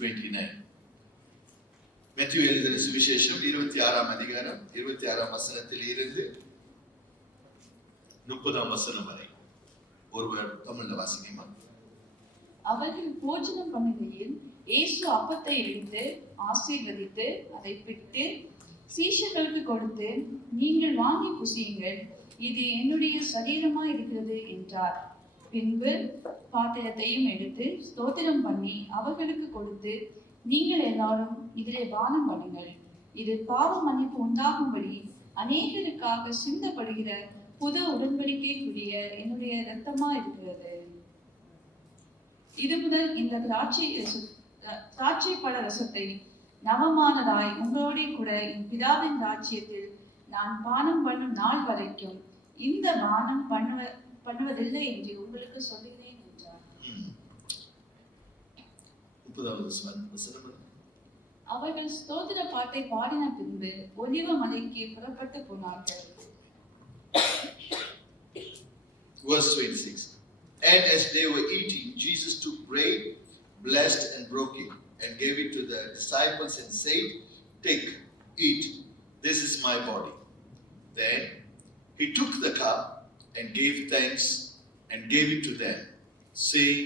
29. Matthew எழுதின சுவிசேஷம் 26ஆம் அதிகாரம் 26ஆம் வசனத்தில் இருந்து 30ஆம் வசனம் வரை. ஒருவர் தமிழ்ல வாசிக்குமா? அவர்கள் போஜனம் பண்ணுகையில் இயேசு அப்பத்தை எடுத்து ஆசீர்வதித்து அதை பிட்டு சீஷர்களுக்கு கொடுத்து, நீங்கள் வாங்கி புசியுங்கள், இது என்னுடைய சரீரமா இருக்கிறது என்றார். பின்பு பாத்திரத்தையும் எடுத்து ஸ்தோத்திரம் பண்ணி அவர்களுக்கு கொடுத்து, நீங்கள் எல்லாரும் இதிலே பானம் பண்ணுங்கள், இது பாவ மன்னிப்பு உண்டாகும்படி அநேகருக்காக சிந்தப்படுகிற புது உடன்படிக்கைக்குரிய என்னுடைய இரத்தமா இருக்கிறது. இது முதல் இந்த திராட்சை பழ ரசத்தை நவமானதாய் உங்களோட கூட என் பிதாவின் ராஜ்யத்தில் நான் பானம் பண்ணும் நாள் வரைக்கும் இந்த பானம் பண்ணுவதில்லை என்று உங்களுக்கு சொல்லுகிறேன் என்றார். அவர்கள் ஸ்தோத்திர பாட்டை பாடின பின்பு ஒலிவ மலைக்கு புறப்பட்டு போனார்கள். Verse 26. And as they were eating, Jesus took bread, blessed and broke it, and gave it to the disciples and said, "Take, eat, this is my body." Then he took the cup and gave thanks and gave it to them, saying,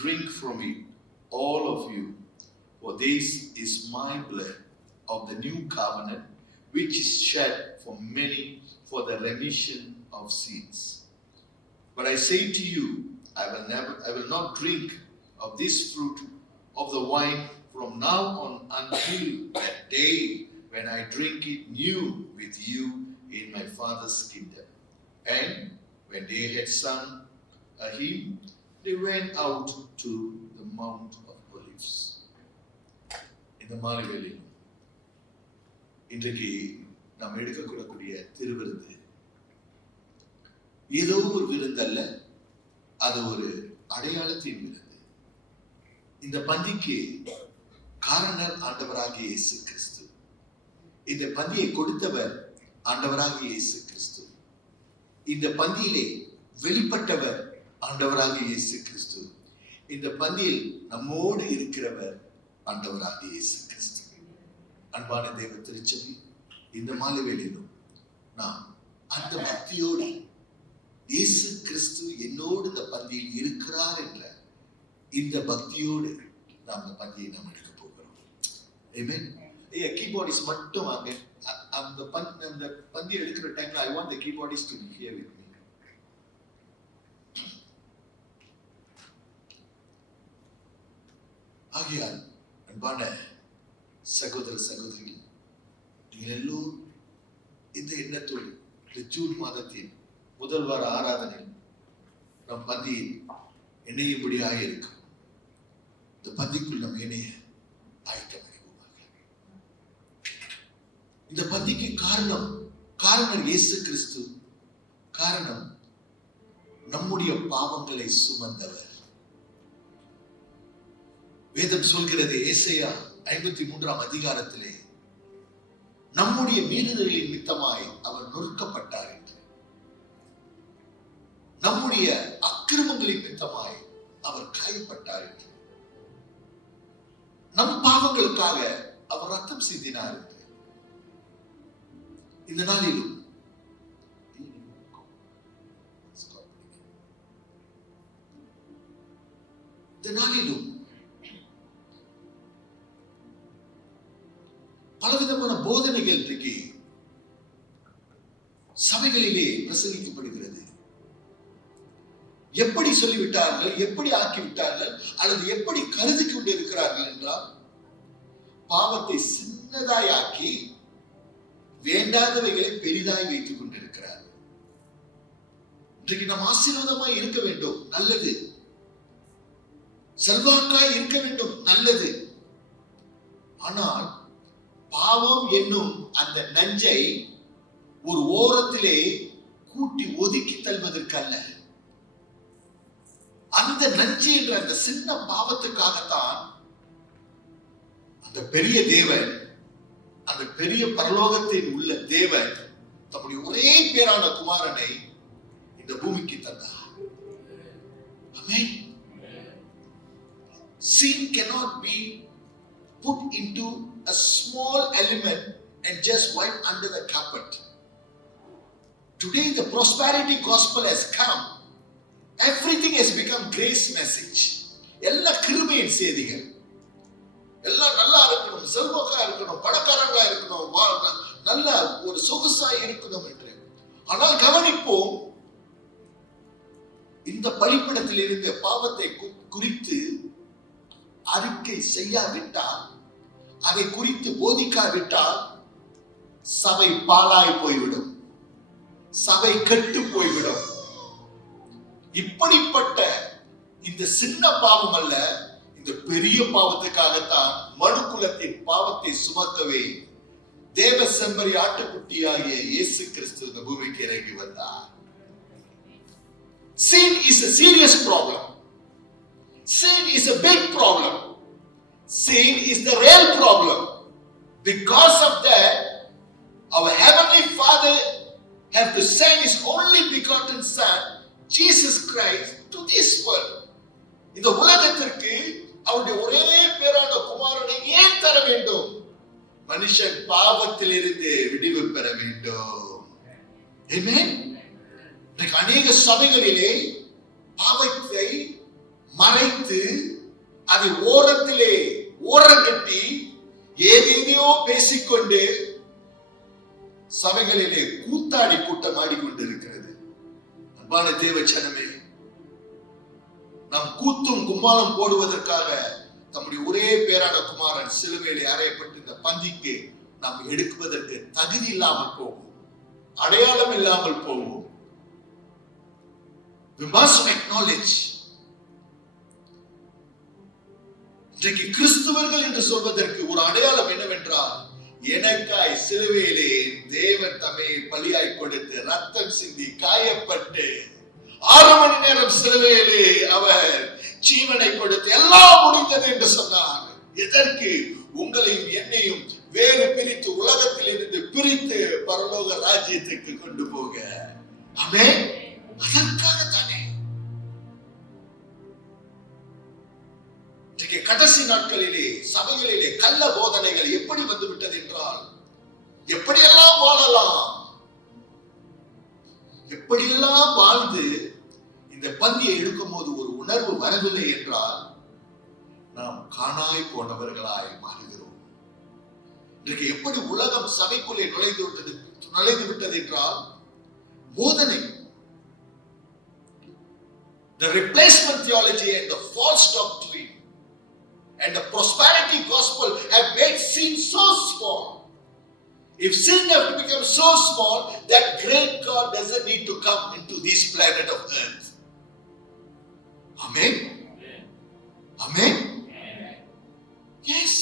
"Drink from it, all of you, for this is my blood of the new covenant, which is shed for many for the remission of sins. But I say to you, I will not drink of this fruit of the wine from now on until that day when I drink it new with you in my Father's kingdom." And when they had sung a hymn, they went out to the Mount of Olives. இந்த மாலை வேளையில் இன்றைக்கு நாம் எடுக்கக்கூடிய திருவிருந்து ஏதோ ஒரு விருந்தல்ல, அது ஒரு அடையாளத்தின் விருந்து. இந்த பந்திக்கு காரணர் ஆண்டவராகிய இயேசு கிறிஸ்து. இந்த பந்தியை கொடுத்தவர் ஆண்டவராகிய இயேசு கிறிஸ்து. இந்த பந்தியிலே வெளிப்பட்டவர் ஆண்டவராகிய இயேசு கிறிஸ்து. இந்த பந்தியில் நம்மோடு இருக்கிறவர் ஆண்டவராகிய இயேசு கிறிஸ்து. அன்பான தேவ திருச்சபை, இந்த மாலை வேளையிலும் நாம் அந்த பக்தியோடு இயேசு கிறிஸ்து என்னோடு இந்த பந்தியில் இருக்கிறார் என்ற இந்த பக்தியோடு நாம் இந்த பந்தியை நாம் எடுக்க போகிறோம். ஆமென். கீபோர்டிஸ் மட்டும் வாங்க. அந்த பந்தி எடுக்கிற டைம்ல I want the keyboardists to be here with me. ஆகையால் அன்பான சகோதர சகோதரிகள், நீங்கள் எல்லோரும் இந்த எண்ணத்தோடு இந்த ஜூன் மாதத்தின் முதல் வார ஆராதனை நம் பந்தியில் இணையும்படியாக இருக்கும். இந்த பந்திக்குள் நம் இணைய ஆயத்தமடைவோமாக. இந்த பந்திக்கு காரணம் இயேசு கிறிஸ்து. காரணம் நம்முடைய பாவங்களை சுமந்தவர். வேதம் சொல்கிறது, ஏசாயா 53ஆம் அதிகாரத்திலே, நம்முடைய மீறுதலின் நிமித்தமாய் அவர் நொறுக்கப்பட்டார் என்று, நம்முடைய அக்கிரமங்களின் நிமித்தமாய் அவர் காயப்பட்டார் என்று, நம் பாவங்களுக்காக அவர் ரத்தம் சிந்தினார் என்று. இந்த நாளிலும் பலவிதமான போதனைகள் இன்றைக்கு சபைகளிலே பிரசங்கிக்கப்படுகிறது. எப்படி சொல்லிவிட்டார்கள், எப்படி ஆக்கிவிட்டார்கள், அல்லது எப்படி கருதி கொண்டிருக்கிறார்கள் என்றால், பாவத்தை சின்னதாய் ஆக்கி வேண்டாதவைகளை பெரிதாய் வைத்துக் கொண்டிருக்கிறார்கள். இன்றைக்கு நாம் ஆசீர்வாதமாய் இருக்க வேண்டும், நல்லது. செல்வாக்காய் இருக்க வேண்டும், நல்லது. ஆனால் பாவம் என்னும் அந்த நஞ்சை ஒரு ஓரத்திலே கூட்டி ஒதுக்கி தள்ளுவதற்கு அல்ல, அந்த நஞ்சு என்ற அந்த சின்ன பாவத்துக்காகத்தான் அந்த பெரிய தேவன், அந்த பெரிய பரலோகத்தில் உள்ள தேவன் தம்முடைய ஒரே பேரான குமாரனை இந்த பூமிக்கு தந்தார். Amen. Sin cannot be put into a small element and just wipe under the carpet. Today the prosperity gospel has come. Everything has become grace message. எல்லா கிருபையின் செய்திகள். எல்லாம் நல்லா இருக்கணும், செல்வக்கா இருக்கணும், பணக்காரங்களா இருக்கணும், நல்ல ஒரு சொகுசா இருக்கணும் என்று. ஆனால் கவனிப்போம், இந்த பலிபீடத்தில் இருந்த பாவத்தை குறித்து அறிக்கை செய்யாவிட்டால், அதை குறித்து போதிக்காவிட்டால் சபை பாழாய் போய்விடும், சபை கெட்டு போய்விடும். இப்படிப்பட்ட இந்த சின்ன பாவம் அல்ல, இந்த பெரிய பாவத்துக்காகத்தான் மனுக்குலத்தின் பாவத்தை சுமக்கவே தேவ செம்மறி ஆட்டுக்குட்டியாகிய இயேசு கிறிஸ்து இந்த பூமிக்கு இறங்கி வந்தார். Sin is a serious problem. Sin is a big problem. Sin is the real problem. Because of that, our Heavenly Father have to send His only begotten Son, Jesus Christ, to this world. இந்த உலகத்திற்கு அவருடைய ஒரே பேரான குமாரனை ஏன் தர வேண்டும்? மனுஷன் பாவத்தில் இருந்து விடுதலை பெற வேண்டும். ஆமென். அநேக சபைகளிலே பாவத்தை மறைத்து அதை ஓரத்திலே ஓரங்கட்டி ஏதேதோ பேசிக்கொண்டு சபைகளிலே கூத்தாடி கூட்டம் ஆடிக்கொண்டிருக்கிறது. அன்பான தேவச்சனமே, நாம் கூத்தும் கும்மாளம் போடுவதற்காக தம்முடைய ஒரே பேரான குமாரன் சிலுவையிலே அறையப்பட்டு இந்த பந்திக்கு நாம் எடுக்குவதற்கு தகுதி இல்லாமல் போகும், அடையாளம் இல்லாமல் போகும். We must acknowledge. இன்றைக்கு கிறிஸ்துவர்கள் என்று சொல்வதற்கு ஒரு அடையாளம் என்னவென்றால், எனக்காய் சிலுவையிலே தேவன் தம்மை பலியாய் கொடுத்து ரத்தம் சிந்தி காயப்பட்டு 6 மணி நேரம் சிலுவையிலே அவர் ஜீவனை கொடுத்து எல்லாம் முடிந்தது என்று சொன்னார். எதற்கு? உங்களையும் என்னையும் வேறு பிரித்து உலகத்தில் இருந்து பிரித்து பரலோக ராஜ்யத்துக்கு கொண்டு போக. ஆமென். அதற்காகத்தானே கடைசி நாட்களிலே சபைகளிலே கள்ள போதனைகள் எப்படி வந்துவிட்டது என்றால், எப்படியெல்லாம் வாழலாம், எப்படியெல்லாம் வாழ்ந்து இந்த பந்தியை எடுக்கும் போது ஒரு உணர்வு வரவில்லை என்றால் நாம் காணாய் போனவர்களாய் மாறுகிறோம். இன்றைக்கு எப்படி உலகம் சபைக்குள்ளே நுழைந்து விட்டது என்றால், போதனை, the replacement theology and the false doctrine and the prosperity gospel have made sin so small. If sin has become so small, that great God doesn't need to come into this planet of earth. Amen? Amen? Yes.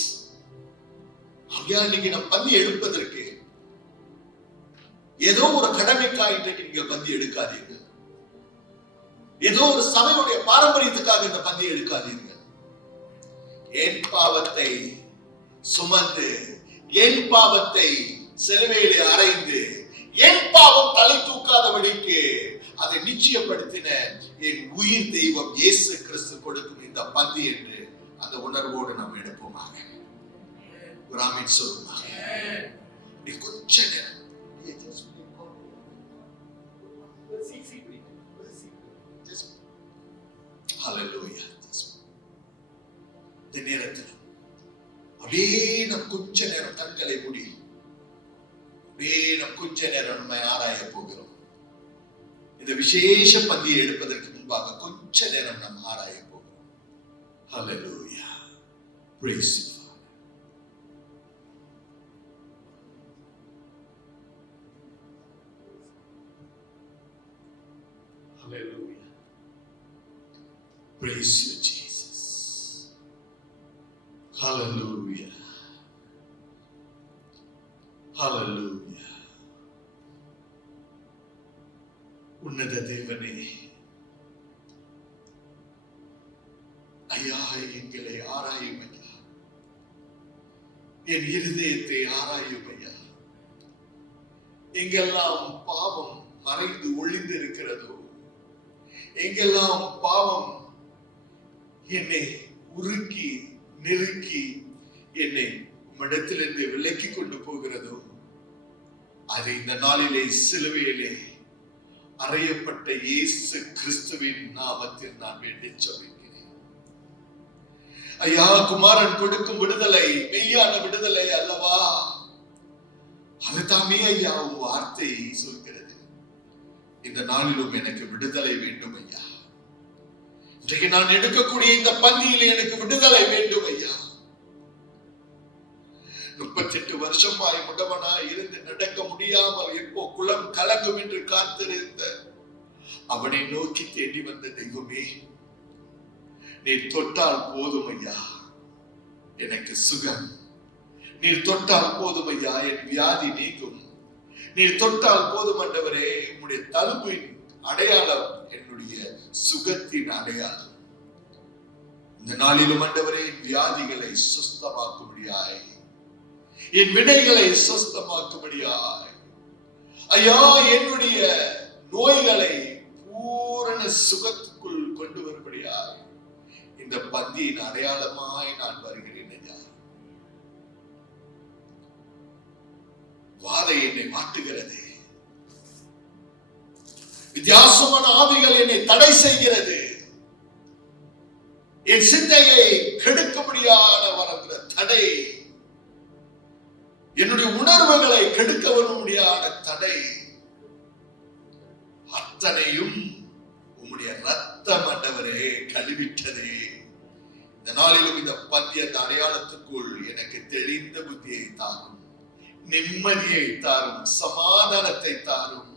இன்னைக்கு நாம் பந்தி எடுப்பதற்கு ஏதோ ஒரு கடமைக்காக இன்றைக்கு நீங்கள் பந்தி எடுக்காதீர்கள். ஏதோ ஒரு சபையுடைய பாரம்பரியத்துக்காக இந்த பந்தி எடுக்காதீர்கள். என் பாவத்தை சுமந்து, என் பாவத்தை சிலுவையிலே அறைந்து, என் பாவம் தலை தூக்காதபடிக்கு அதை நிச்சயப்படுத்தின என் உயிர் தெய்வம் இயேசு கிறிஸ்து கொடுக்கும் இந்த பந்தி என்று அந்த உணர்வோடு நாம் எடுப்போமாக. ஒரு ஆமென் சொல்லுமாக. கொஞ்ச நேரம் ஹல்லேலூயா. இந்த நேரத்தில் அப்படியே நம் கொஞ்ச நேரம் கண்களை மூடி அப்படியே நம் கொஞ்ச நேரம் நம்மை ஆராய போகிறோம். இந்த விசேஷ பந்தியை எடுப்பதற்கு முன்பாக கொஞ்ச நேரம் நாம் ஆராய போகிறோம். ஹல்லேலூயா. Praise the Father. Hallelujah. Praise you, Jesus. Hallelujah. Hallelujah. உன்னத தேவனே, ஐயா, எங்களை ஆராயும் ஐயா, என் இருதயத்தை ஆராயும் ஐயா. எங்கெல்லாம் பாவம் மறைந்து ஒளிந்து இருக்கிறதோ, எங்கெல்லாம் பாவம் என்னை உருக்கி நெருக்கி என்னை உம்மிடத்திலிருந்து விலக்கி கொண்டு போகிறதோ அதை இந்த நாளிலே சிலுவையிலே அறையப்பட்ட இயேசு கிறிஸ்துவின் நாமத்தில் நான் வேண்டி சொல்கிறேன். ஐயா, குமாரன் கொடுக்கும் விடுதலை மெய்யான விடுதலை அல்லவா? அதுதாமே ஐயா உன் வார்த்தை சொல்கிறது. இந்த நாளிலும் எனக்கு விடுதலை வேண்டும் ஐயா. இன்றைக்கு நான் எடுக்கக்கூடிய இந்த பந்தியிலே எனக்கு விடுதலை வேண்டும் ஐயா. 38 வருஷமாய் முடவனாய் இருந்து நடக்க முடியாமல் எப்போ குளம் கலங்கும் என்று காத்திருந்த அவனை நோக்கி தேடி வந்த தெய்வமே, நீர் தொட்டால் போதும் ஐயா எனக்கு சுகம். நீர் தொட்டால் போதும் ஐயா என் வியாதி நீங்கும். நீர் தொட்டால் போதும் ஆண்டவரே, உம்முடைய தழும்பின் அடையாளம் என்னுடைய சுகத்தின் அடையாளம். இந்த நாளிலும் ஆண்டவரே, வியாதிகளை சுஸ்தமாக்கும்படியாய், என் வினைகளை சுஸ்தமாக்கும்படியாய் ஐயா, என்னுடைய நோய்களை பூரண சுகத்துக்குள் கொண்டு வரும்படியாய் இந்த பந்தியின் அடையாளமாய் நான் வருகிறேன் ஐயா. வாதை என்னை மாட்டுகிறது, வித்தியாசமான ஆவிகள் என்னை தடை செய்கிறது, என் சிந்தையை கெடுக்கும்படியான வருகிற தடை, என்னுடைய உணர்வுகளை கெடுக்க வரும்படியான தடை, அத்தனையும் உம்முடைய ரத்தம் ஆண்டவரே கழுவிட்டதே. இந்த நாளிலும் இந்த பந்திய அடையாளத்துக்குள் எனக்கு தெளிந்த புத்தியை தாரும், நிம்மதியை தாரும், சமாதானத்தை தாரும்,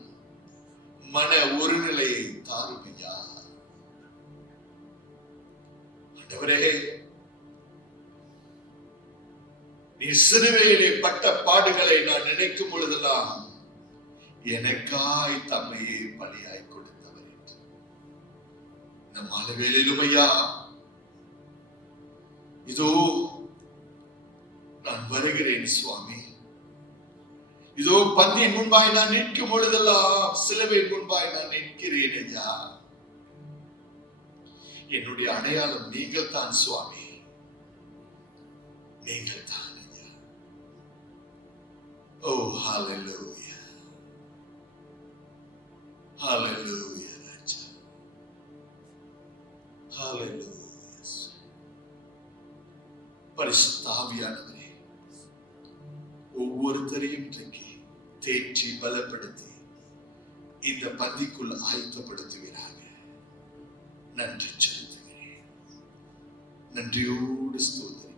மன ஒருநிலையை தாரும் ஐயா. ஆண்டவரே, நீ சிலுவையிலே பட்ட பாடுகளை நான் நினைக்கும் பொழுதெல்லாம் எனக்காய் தம்மையே பலியாய் கொடுத்தவர் என்று இந்த மாலைவேளையிலும் ஐயா, இதோ நான் வருகிறேன் சுவாமி. இதோ பந்தியின் முன்பாய் நான் நிற்கும் பொழுதெல்லாம் சிலுவை முன்பாய் நான் நிற்கிறேன் ஐயா. என்னுடைய அடையாளம் நீங்கள் தான் சுவாமி, நீங்கள் தான் ஐயா. ஓ ஹalleluya, ஹalleluya ராஜா, ஹalleluya. பரிசுத்த ஆவியானவரே, ஒவ்வொருத்தரையும் இன்றைக்கு தேற்றி பலப்படுத்தி இந்த பந்திக்குள் ஆயத்தப்படுத்துவீராக. நன்றி செலுத்துகிறேன், நன்றியோடு ஸ்தோத்திரிக்கிறேன்.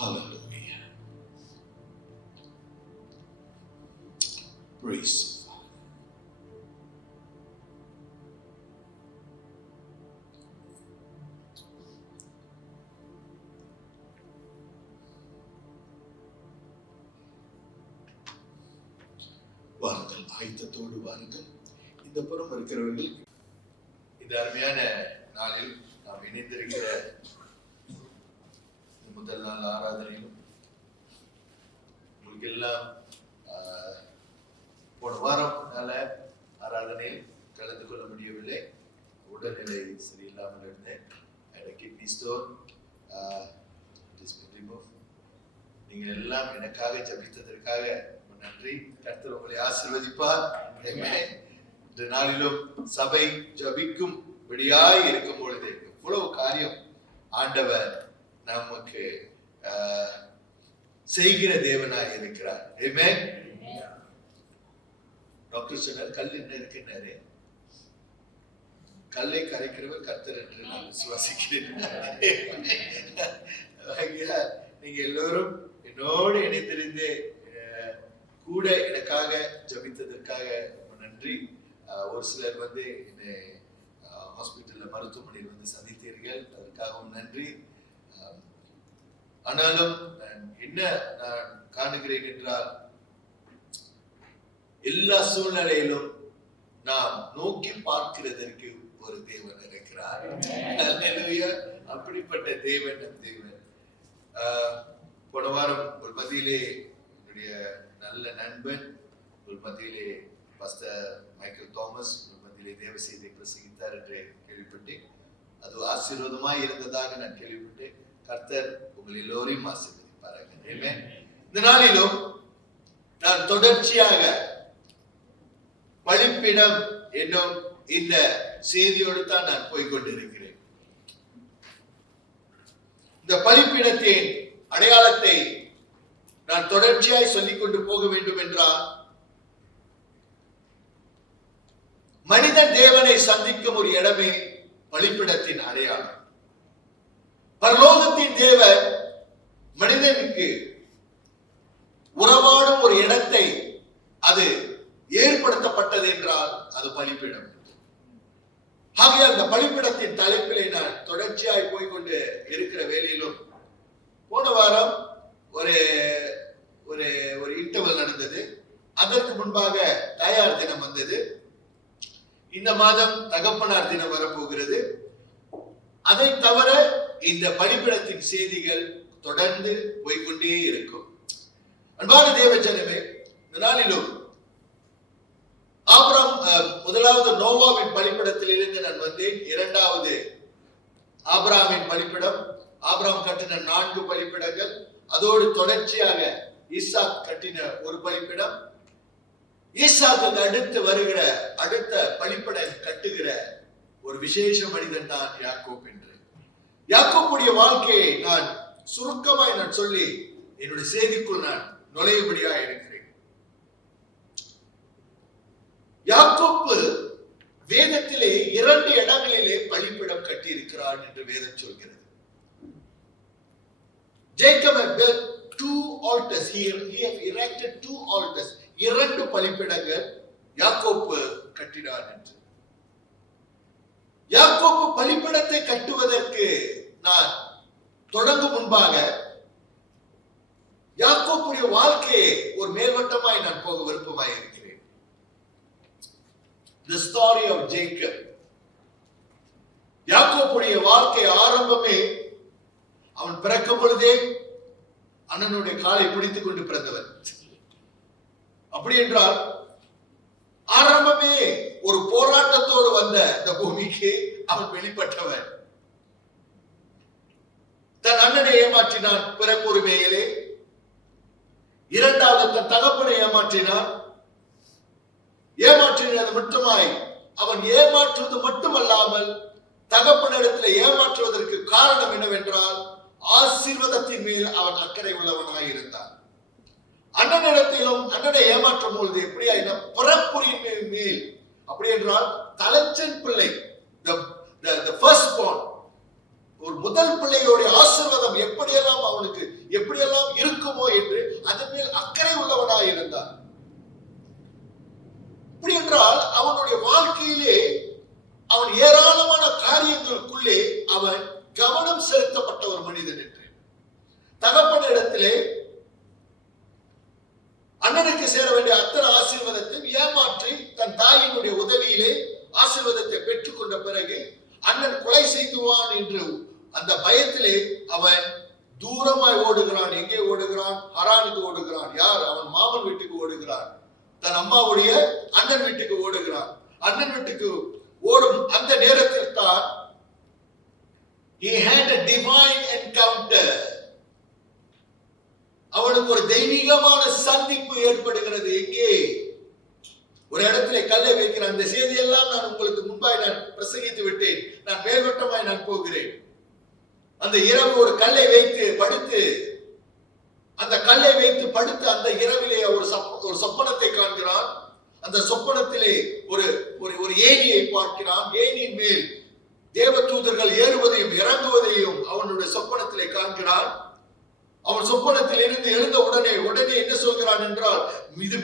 Hallelujah. Praise you, Father. வாருங்கள், ஆயத்தத்தோடு வாருங்கள். இந்த புறம் இருக்கிறவர்கள் இந்த அருமையான நாளில் நாம் இணைந்திருக்கிற முதல் நாள் ஆராதனையிலும் உங்களுக்கு எல்லாம் போன வாரம் நாள ஆராதனையில் கலந்து கொள்ள முடியவில்லை. உடல்நிலை சரியில்லாமல் இருந்தேன். கிட்னி ஸ்டோன் நீங்கள் எல்லாம் எனக்காக ஜபித்ததற்காக நன்றி. கர்த்தர் உங்களை ஆசீர்வதிப்பார். இந்த நாளிலும் சபை ஜபிக்கும் விடியாய் இருக்கும் பொழுது எவ்வளவு காரியம் ஆண்டவர் நமக்கு செய்கிற தேவனாய் இருக்கிறார். ஆமென். டாக்டர் சொன்னார், கல் என்ன இருக்குன்னாரு, கல்லை கரைக்கிறவர் கர்த்தர் என்று நான் விசுவாசிக்கிறேன். நீங்க எல்லோரும் என்னோடு இணைந்திருந்து கூட எனக்காக ஜபித்ததற்காக ரொம்ப நன்றி. ஒரு சிலர் வந்து என்னை ஹாஸ்பிட்டல்ல மருத்துவமனையில் வந்து சந்தித்தீர்கள், அதற்காகவும் நன்றி. ஆனாலும் என்ன நான் காணுகிறேன் என்றால், எல்லா சூழ்நிலையிலும் நாம் நோக்கி பார்க்கிறதற்கு ஒரு தேவன் இருக்கிறார். அப்படிப்பட்ட தேவன் நம் தேவன். போன வாரம் ஒரு மத்தியிலே என்னுடைய நல்ல நண்பன், ஒரு மத்தியிலே பாஸ்டர் மைக்கேல் தாமஸ் ஒரு மத்தியிலே தேவ செய்தியை பிரசங்கித்தார் என்று கேள்விப்பட்டேன். அது ஆசீர்வாதமாய் இருந்ததாக நான் கேள்விப்பட்டேன். கர்த்தர் உங்கள் எல்லோரையும் ஆசீர்வதிப்பாராக. இந்த நாளிலும் நான் தொடர்ச்சியாக பலிப்பிடம் என்னும் இந்த செய்தியோடு தான் நான் போய்கொண்டிருக்கிறேன். இந்த பலிப்பிடத்தின் அடையாளத்தை நான் தொடர்ச்சியாய் சொல்லிக் கொண்டு போக வேண்டும் என்றால், மனிதன் தேவனை சந்திக்கும் ஒரு இடமே பலிப்பிடத்தின் அடையாளம். பரலோகத்தின் தேவன் மனிதனுக்கு உறவாடும் ஒரு இடத்தை அது ஏற்படுத்தப்பட்டது என்றால் அது பலிப்பிடம். ஆகிய அந்த பலிப்பிடத்தின் தலைப்பிலே நான் தொடர்ச்சியாய் போய்கொண்டு இருக்கிற வேளையிலும், போன வாரம் ஒரு ஒரு ஒரு இன்டர்வல் நடந்தது. அதற்கு முன்பாக தாயார் தினம் வந்தது. இந்த மாதம் தகப்பனார் தினம் வரப்போகிறது. அதை தவிர இந்த பலிப்பிடத்தின் செய்திகள் தொடர்ந்து போய்கொண்டே இருக்கும். அன்பான தேவ ஜனமே, இந்த நாளிலும் ஆபிரகாம் முதலாவது நோவாவின் பலிப்பிடத்தில் இருந்து நான் வந்தேன். இரண்டாவது ஆபிரகாமின் பலிப்பிடம், ஆபிரகாம் கட்டின 4 பலிப்பிடங்கள், அதோடு தொடர்ச்சியாக ஈசாக் கட்டின ஒரு பலிப்பிடம், ஈசாக்கு அடுத்து வருகிற அடுத்த பலிப்பிடம் கட்டுகிற ஒரு விசேஷ மனிதன் தான் யாக்கோப் என்று. யாக்கோப்புடைய வாழ்க்கையை நான் சுருக்கமாய் நான் சொல்லி என்னுடைய செய்திக்குள் நான் நுழையும்படியா இருக்கிறேன். யாக்கோப்பு வேதத்திலே 2 இடங்களிலே பலிப்பிடம் கட்டி இருக்கிறார் என்று வேதம் சொல்கிறது. Jacob had built 2 altars. He have erected 2 altars. 2 பலிப்பிடங்கள் யாக்கோப்பு கட்டினார் என்று. யாக்கோப்பு பலிப்பிடத்தை கட்டுவதற்கு நான் தொடங்கும் முன்பாக யாக்கோப்புடைய வாழ்க்கையை ஒரு மேல்வட்டமாய் நான் போக விருப்பமாய் இருக்கிறேன். The story of Jacob. யாக்கோப்புடைய வாழ்க்கை ஆரம்பமே, அவன் பிறக்கும் பொழுதே அண்ணனுடைய காலை பிடித்துக் கொண்டு பிறந்தவன். அப்படி என்றால் ஆரம்பமே ஒரு போராட்டத்தோடு வந்த இந்த பூமிக்கு அவன் வெளிப்பட்டவன். தன் அண்ணனை ஏமாற்றினான் பிறப்புரிமையிலே. இரண்டாவது தன் தகப்பனை ஏமாற்றினான். ஏமாற்றினது மட்டுமாய் அவன் ஏமாற்றுவது மட்டுமல்லாமல் தகப்பனிடத்தில் ஏமாற்றுவதற்கு காரணம் என்னவென்றால் ஆசீர்வாதத்தின் மேல் அவன் அக்கறை உள்ளவனாய் இருந்தான். அண்ணனிடத்திலும் அண்ணனை ஏமாற்றும் பொழுது எப்படியா பிறப்புரிமை மேல், அப்படி என்றால் தலைச்சன் பிள்ளை, the first born, ஒரு முதல் பிள்ளையோடைய ஆசீர்வாதம் எப்படியெல்லாம் அவனுக்கு எப்படியெல்லாம் இருக்குமோ என்று அதன் மேல் அக்கறை உள்ளவனாய் இருந்தான். அப்படி என்றால் அவனுடைய வாழ்க்கையிலே அவன் ஏராளமான காரியங்களுக்குள்ளே அவன் கவனம் செலுத்தப்பட்ட ஒரு மனிதன் என்று. தகப்பனிடத்திலே அண்ணனுக்கு சேர வேண்டிய அத்தனை ஆசீர்வாதத்தையும் ஏமாற்றி தன் தாயினுடைய உதவியிலே ஆசீர்வாதத்தை பெற்றுக் கொண்ட பிறகு அண்ணன் கொலை செய்துவான் என்று அந்த பயத்திலே அவன் தூரமாய் ஓடுகிறான். எங்கே ஓடுகிறான்? ஹரானுக்கு ஓடுகிறான். யார்? அவன் மாமன் வீட்டுக்கு ஓடுகிறான். தன் அம்மாவுடைய அண்ணன் வீட்டுக்கு ஓடுகிறான். அண்ணன் வீட்டுக்கு ஓடும் அந்த நேரத்தில் தான் he had a divine encounter. அவனுக்கு ஒரு தெய்வீகமான சந்திப்பு ஏற்படுகிறது. எங்கே? ஒரு இடத்திலே கல்லை வைக்கிறான். அந்த செய்தியெல்லாம் நான் உங்களுக்கு முன்பாய் நான் பிரசங்கித்து விட்டேன். நான் மேல்வட்டமாய் நான் போகிறேன். அந்த இரவு ஒரு கல்லை வைத்து படுத்து, அந்த கல்லை வைத்து படுத்து அந்த இரவிலே ஒரு சொப்பனத்தை காண்கிறான். அந்த சொப்பனத்திலே ஒரு ஏணியை பார்க்கிறான். ஏணியின் மேல் தேவ தூதர்கள் ஏறுவதையும் இறங்குவதையும் அவனுடைய சொப்பனத்திலே காண்கிறான். அவன் சொப்பனத்தில் இருந்து எழுந்த உடனே என்ன சொல்கிறான் என்றால், இது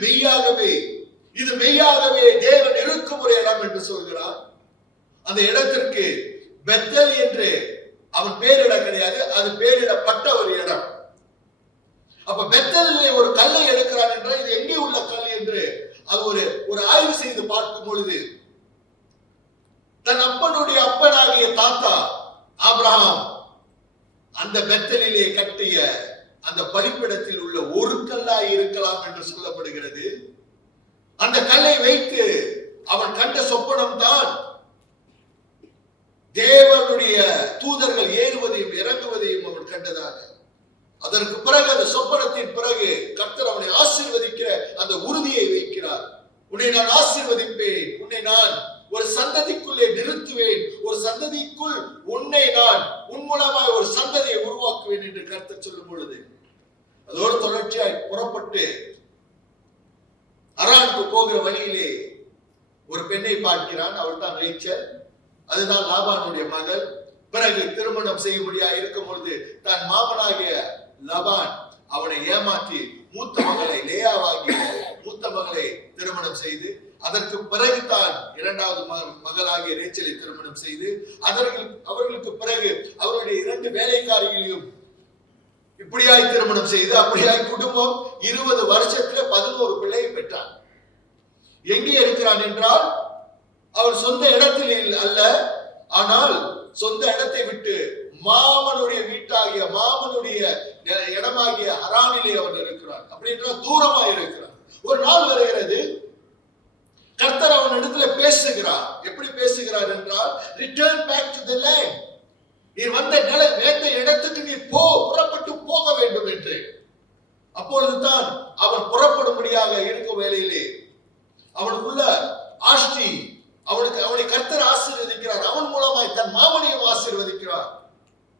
மெய்யாகவே தேவன் இருக்கும் ஒரு இடம் என்று சொல்கிறான். அந்த இடத்திற்கு பெத்தேல் என்று அவன் பேரிட கிடையாது, அது பேரிடப்பட்ட ஒரு இடம். அப்ப பெத்தேலிலே ஒரு கல்லை எடுக்கிறான் என்றால் இது எங்கே உள்ள கல் என்று அது ஒரு ஆய்வு செய்து பார்க்கும் பொழுது தன் அப்பனுடைய அப்பனாகிய தாத்தா ஆபிரகாம் அந்த பெத்தேலிலே கட்டிய அந்த பலிபீடத்தில் உள்ள ஒரு கல்லாய் இருக்கலாம் என்று சொல்லப்படுகிறது. அந்த கல்லை வைத்து அவன் கண்ட சொப்பனம் தான் தேவனுடைய தூதர்கள் ஏறுவதையும் இறங்குவதையும் அவன் கண்டதாக. அதற்கு பிறகு அந்த சொப்பனத்தின் பிறகு கர்த்தர் அவனை ஆசீர்வதிக்கிற அந்த உறுதியை வைக்கிறார். உன்னை நான் ஆசீர்வதிப்பேன், உன்னை நான் ஒரு சந்ததிக்குள்ளே நிறுத்துவேன், ஒரு சந்ததிக்குள் உன்னை நான் உன் மூலமாய் ஒரு சந்ததியை உருவாக்குவேன் என்று கர்த்தர் சொல்லும் பொழுது அதோடு தொடர்ச்சியாய் புறப்பட்டு அரானுக்கு போகிற வழியிலே ஒரு பெண்ணை பார்க்கிறான். அவள் தான் ரேச்சல். அதுதான் லாபானுடைய மகள். பிறகு திருமணம் செய்ய முடியாது இருக்கும் பொழுது தன் மாமனாகிய லபான் அவனை ஏமாற்றி மூத்த மகளை லேயாவாகிய மூத்த மகளை திருமணம் செய்து அதற்கு பிறகு தான் இரண்டாவது மகளாகிய ரேச்சலை திருமணம் செய்து அவர்களுக்கு பிறகு அவருடைய 2 வேலைக்காரிகளையும் இப்படியாய் திருமணம் செய்து அப்படியாய் குடும்பம் 20 வருஷத்துல 11 பிள்ளையை பெற்றான். எங்கே இருக்கிறான் என்றால் அவன் சொந்த இடத்தில் அல்ல, ஆனால் சொந்த இடத்தை விட்டு மாமனுடைய வீட்டாகிய மாமனுடைய இடமாகிய ஹரானிலே அவன் இருக்கிறான். அப்படி என்றால் தூரமாக இருக்கிறான். ஒரு நாள் வருகிறது, கர்த்தர் அவன் இடத்துல பேசுகிறார். எப்படி பேசுகிறார் என்றால், return back to the land. நீ வந்த இடத்துக்கு நீ புறப்பட்டு போக வேண்டும் என்று. அப்பொழுதுதான் அவன் புறப்படும்படியாக இருக்கும் வேளையிலே அவனுக்குள்ள ஆஷ்டி அவனை கர்த்தர் ஆசீர்வதிக்கிறார். அவன் மூலமாய் தன் மாமனையும் ஆசீர்வதிக்கிறார்.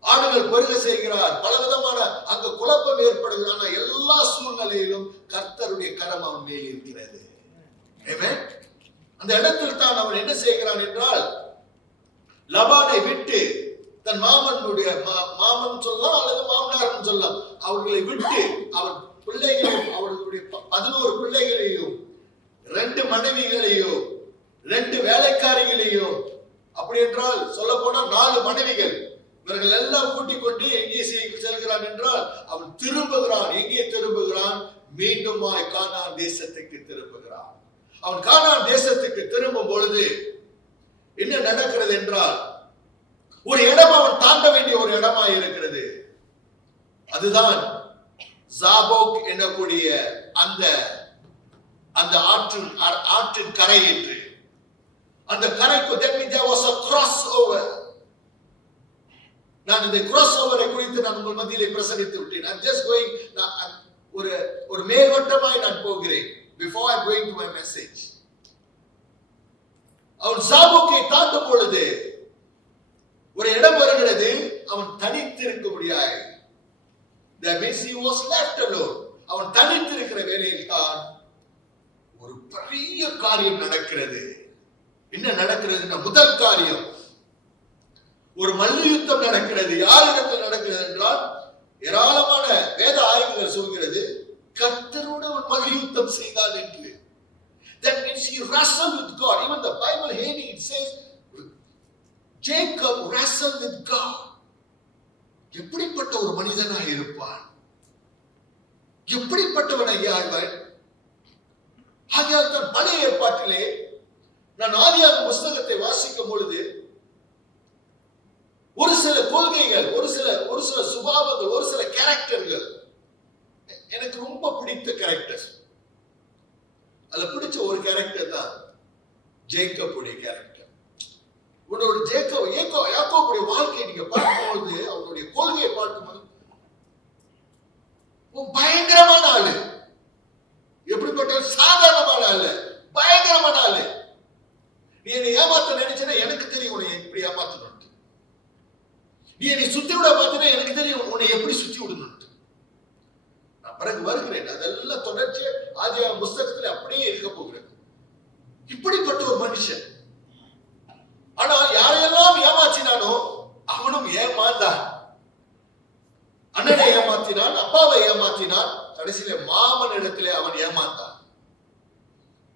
ஆடுகள் பெருக செய்கிறார். பலவிதமான அங்கு குழப்பம் ஏற்படுகிறான எல்லா சூழ்நிலையிலும் கர்த்தருடைய கரம் அவன் மேல் இருக்கிறது. அந்த இடத்தில் தான் அவன் என்ன செய்கிறான் என்றால், லபானை விட்டு தன் மாமன் சொல்லலாம் அல்லது மாமனார் சொல்லலாம், அவர்களை விட்டு அவன் பிள்ளைகளையும் அவர்களுடைய 11 பிள்ளைகளையும் 2 மனைவிகளையும் 2 வேலைக்காரிகளையும், அப்படி என்றால் சொல்ல போனா 4 மனைவிகள், இவர்கள் எல்லாம் கூட்டிக் கொண்டு எங்கே செல்கிறான் என்றால் அவன் திரும்புகிறான். எங்கே திரும்புகிறான்? மீண்டுமாய் கானான் தேசத்துக்கு திரும்புகிறான். அவன் கானான் தேசத்துக்கு திரும்பும் பொழுது என்ன நடக்கிறது என்றால், ஒரு இடம் அவன் தாண்ட வேண்டிய ஒரு இடமாய் இருக்கிறது. அதுதான் ஜாபோக் என்னக்கூடிய அந்த ஆற்றின் கரை என்று. அந்த கரைக்கு there was a crossover. நான் இந்த crossover குறித்து நான் உங்கள் மத்தியிலே பிரசங்கித்து விட்டேன். I'm just going, ஒரு மேல்வட்டமாய் நான் போகிறேன். Before I'm going to my message, அவன் ஜாபோக்கை தாண்டும் பொழுது ஒரு இடம் வருகிறது, அவன் தனித்து இருக்க முடியாது. That means he was left alone. அவன் தனித்து இருக்கிற வேளையில் தான் ஒரு பெரிய காரியம் நடக்கிறது. என்ன நடக்கிறது? முதல் காரியம், ஒரு மல்யுத்தம் நடக்கிறது. யார் இடத்தில் நடக்கிறது என்றால், ஏராளமான வேத ஆய்வுகள் சொல்கிறது கர்த்தரோடு அவன் மல்யுத்தம் செய்தான் என்று. That means he wrestled with God. Even the Bible here it says Jacob wrestled with God. எப்படிப்பட்ட ஒரு மனிதனாக இருப்பான்? எப்படிப்பட்டவன் ஐயா இவன்? ஆகையால் தான் பழைய ஏற்பாட்டிலே நான் ஆதியாகம புஸ்தகத்தை வாசிக்கும் பொழுது ஒரு சில கொள்கைகள், ஒரு சில சுபாவங்கள், ஒரு சில கேரக்டர்கள் எனக்கு ரொம்ப பிடித்த கேரக்டர். அதுல பிடிச்ச ஒரு கேரக்டர் தான் ஜேக்கபுடைய கேரக்டர். உன்னோட யாக்கோபுடைய வாழ்க்கையை நீங்க பார்க்கும்போது, அவனுடைய கொள்கையை பார்க்கும்போது பயங்கரமான ஆளு. எப்படிப்பட்ட சாதாரணமான ஆளு, பயங்கரமான ஆளு. நீ என்னை ஏமாத்த நினைச்சா எனக்கு தெரியும் உன்னை எப்படி ஏமாத்தணும். நீ என்னை சுத்தி விட பார்த்தா எனக்கு தெரியும் உன்னை எப்படி சுத்தி விடணும். நான் பிறகு வருகிறேன். அதெல்லாம் தொடர்ச்சி ஆதியாகம புஸ்தகத்தில் அப்படியே இருக்க போகிறது. இப்படிப்பட்ட ஒரு மனுஷன். ஆனால் யாரையெல்லாம் ஏமாற்றினானோ அவனும் ஏமாந்தான். அண்ணனை ஏமாற்றினான், அப்பாவை ஏமாற்றினான், கடைசியில மாமன் இடத்திலே அவன் ஏமாந்தான்.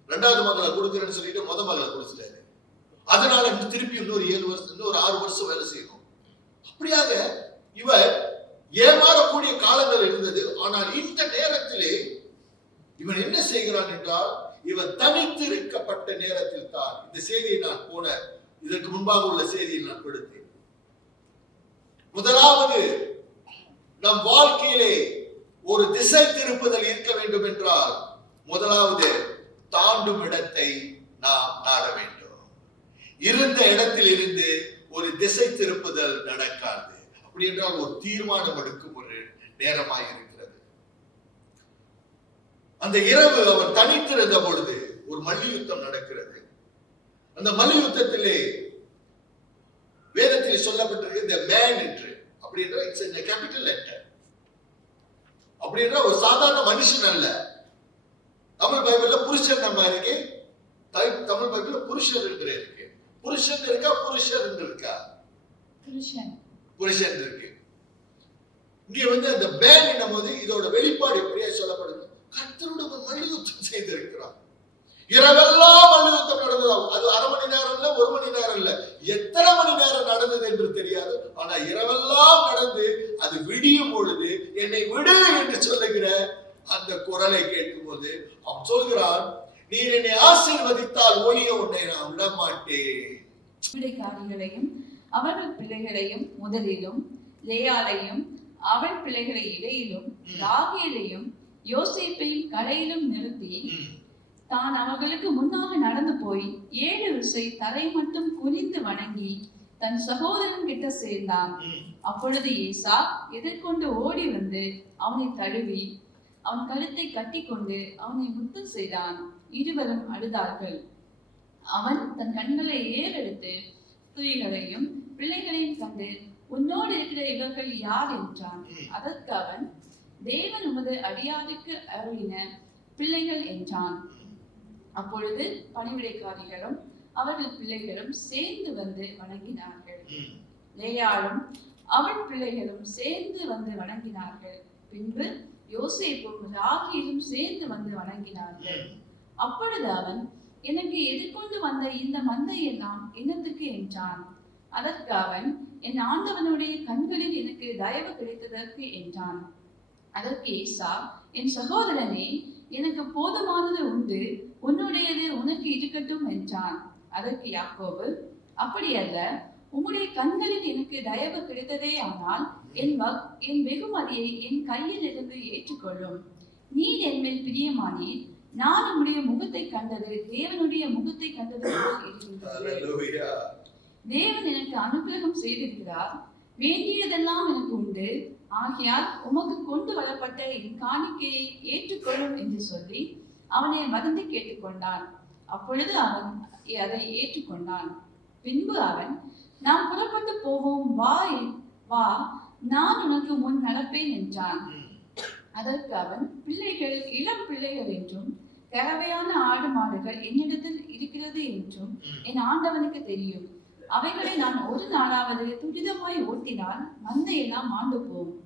2வது மகளை கொடுக்கிறேன்னு சொல்லிட்டு முத மகளை கொடுத்துட்டாரு. அதனால திருப்பி இன்னொரு 6 வருஷம் வேலை செய்யணும். அப்படியாக இவர் ஏமாறக்கூடிய காலங்கள் இருந்தது. ஆனால் இந்த நேரத்திலே இவன் என்ன செய்கிறான் என்றால், இவன் தனித்திருக்கப்பட்ட நேரத்தில் தான் இந்த செய்தியை நான் இதற்கு முன்பாக உள்ள செய்தியை நான் கொடுத்தேன். முதலாவது, நம் வாழ்க்கையிலே ஒரு திசை திருப்புதல் இருக்க வேண்டும் என்றால், முதலாவது தாண்டும் இடத்தை நாம் நாட வேண்டும். இருந்த இடத்தில் இருந்து ஒரு திசை திருப்புதல் நடக்காது. அப்படி என்றால் ஒரு தீர்மானம் எடுக்கும் ஒரு நேரமாக இருக்கிறது. அந்த இரவு அவர் தனித்திருந்த பொழுது ஒரு மல்யுத்தம் நடக்கிறது. அந்த மல்யுத்தத்திலே வேதத்தில் சொல்லப்பட்டிருக்கு the man என்று. அப்படின்ற it's in a capital letter. அப்படின்ற ஒரு சாதாரண மனுஷன் அல்ல. தமிழ் பைபிள்ல புருஷன் நம்ம இருக்கு, தமிழ் பைபிள்ல புருஷர் என்று இருக்கு. புருஷன் இருக்கா, புருஷர் என்று இருக்கா? புருஷன் இருக்கு. இங்கே அந்த மேன் என்னும் போது இதோட வெளிப்பாடு எப்படியா சொல்லப்படுது? கர்த்தரோட மல்யுத்தம் செய்திருக்கிறார். இரவெல்லாம் மல்யுத்தம் நடந்ததாம். அது அரை மணி நேரம் இல்ல, ஒரு மணி நேரம் இல்ல, எத்தனை மணி நேரம் நடந்தது என்று தெரியாது. ஆனா இரவெல்லாம் நடந்து அது விடியும் பொழுது என்னை விடு என்று சொல்லுகிற அந்த குரலை கேட்கும் போது அவன் சொல்கிறான், நீர் என்னை ஆசீர்வதித்தால் ஒளிய உன்னை நான் விட மாட்டேன். விடைக்காரிகளையும் அவர்கள் பிள்ளைகளையும் முதலிலும், லேயாளையும் அவள் பிள்ளைகளை இடையிலும், ராகேலையும் யோசேப்பையும் கடையிலும் நிறுத்தி தான் அவர்களுக்கு முன்னாக நடந்து போய் 7 விசை தரை மட்டும் குனிந்து வணங்கி தன் சகோதரன் கிட்ட சேர்ந்தான். அப்பொழுது ஏசா எதிர்கொண்டு ஓடி வந்து அவனை தழுவி அவன் கழுத்தை கட்டி கொண்டு அவனை முத்தம் செய்தான். இருவரும் அழுதார்கள். அவன் தன் கண்களை ஏறெடுத்து ஸ்திரீகளையும் பிள்ளைகளையும் கண்டு, உன்னோடு இருக்கிற இவர்கள் யார் என்றான். அதற்கு அவன், தேவன் உமது அடியாருக்கு அருளின பிள்ளைகள் என்றான். அப்பொழுது பணிவிடைக்காரிகளும் அவர்கள் பிள்ளைகளும் சேர்ந்து வந்து வணங்கினார்கள். லேயாளும் அவள் பிள்ளைகளும் சேர்ந்து வந்து வணங்கினார்கள். பின்பு யோசேப்பும் ராகேலும் சேர்ந்து வந்து வணங்கினார்கள். அப்பொழுது அவன், எனக்கு எதிர்கொண்டு வந்த இந்த மந்தை எல்லாம் என்னத்துக்கு என்றான். அதற்கு அவன், என் ஆண்டவனுடைய கண்களில் எனக்கு தயவு கிடைத்ததற்கு என்றான். அதற்கு ஏசா, என் சகோதரனே, எனக்கு போதுமானது உண்டு, உன்னுடையது உனக்கு இருக்கட்டும் என்றான். அதற்கு யாக்கோபு, அப்படியல்ல, உம்முடைய கண்களில் எனக்கு தயவு கிடைத்ததே ஆனால் என் வெகுமதியை என் கையில் இருந்து ஏற்றுக்கொள்ளும். நீர் என் மேல் பிரியமானீர். நான் உம்முடைய முகத்தை கண்டது தேவனுடைய முகத்தை கண்டது போல் இருக்கின்றது. தேவன் எனக்கு அனுகிரகம் செய்திருக்கிறார். வேண்டியதெல்லாம் எனக்கு உண்டு. ஆகையால் உமக்கு கொண்டு வரப்பட்ட என் காணிக்கையை ஏற்றுக்கொள்ளும் என்று சொல்லி அவனை மறந்து கேட்டுக்கொண்டான். அப்பொழுது அவன் அதை ஏற்றுக்கொண்டான். பின்பு அவன், நாம் புறப்பட்டு போவோம், வா, நான் உனக்கு முன் நடப்பேன் என்றான். அதற்கு அவன், பிள்ளைகள் இளம் பிள்ளைகள் என்றும் கறவையான ஆடு மாடுகள் என்னிடத்தில் இருக்கிறது என்றும் என் ஆண்டவனுக்கு தெரியும். அவைகளை நான் ஒரு நாளாவது துரிதமாய் ஓட்டினால் மந்தையெல்லாம் ஆண்டு போகும்.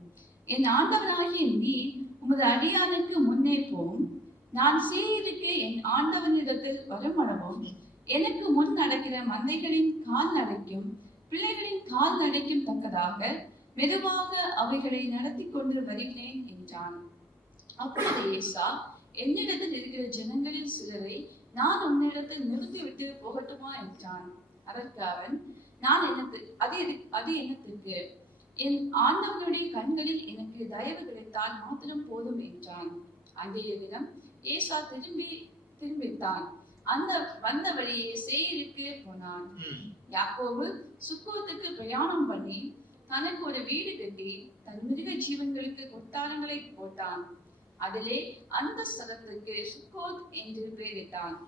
என் ஆண்டவனாகிய நீ உமது அடியானுக்கு முன்னே போகும். நான் சீருக்கு என் ஆண்டவனிடத்தில் வருமளவும் எனக்கு முன் நடக்கிற மந்தைகளின் கால் நடைக்கும் பிள்ளைகளின் கால் நடைக்கும் தக்கதாக மெதுவாக அவைகளை நடத்தி கொண்டு வருகிறேன் என்றான். அப்பொழுது ஏசா, என்னிடத்தில் இருக்கிற ஜனங்களில் சிலரை நான் உன்னிடத்தில் நிறுத்திவிட்டு போகட்டுமா என்றான். அதற்கு அவன், அது என்னத்திற்கு? என் ஆண்டவனுடைய கண்களில் எனக்கு தயவு கிடைத்தால் மாத்திரம் போதும் என்றான். அன்றைய தினம் ஏசா திரும்பித்தான். அந்த வந்த வழியே சேயிருக்கு போனான். யாக்கோபு சுக்கோத்துக்கு பிரயாணம் பண்ணி தனக்கு ஒரு வீடு கட்டி தன் மிருக ஜீவன்களுக்கு கொட்டாரங்களை போட்டான். அதிலே அந்த ஸ்தலத்துக்கு சுக்கோத் என்று பெயரிட்டான்.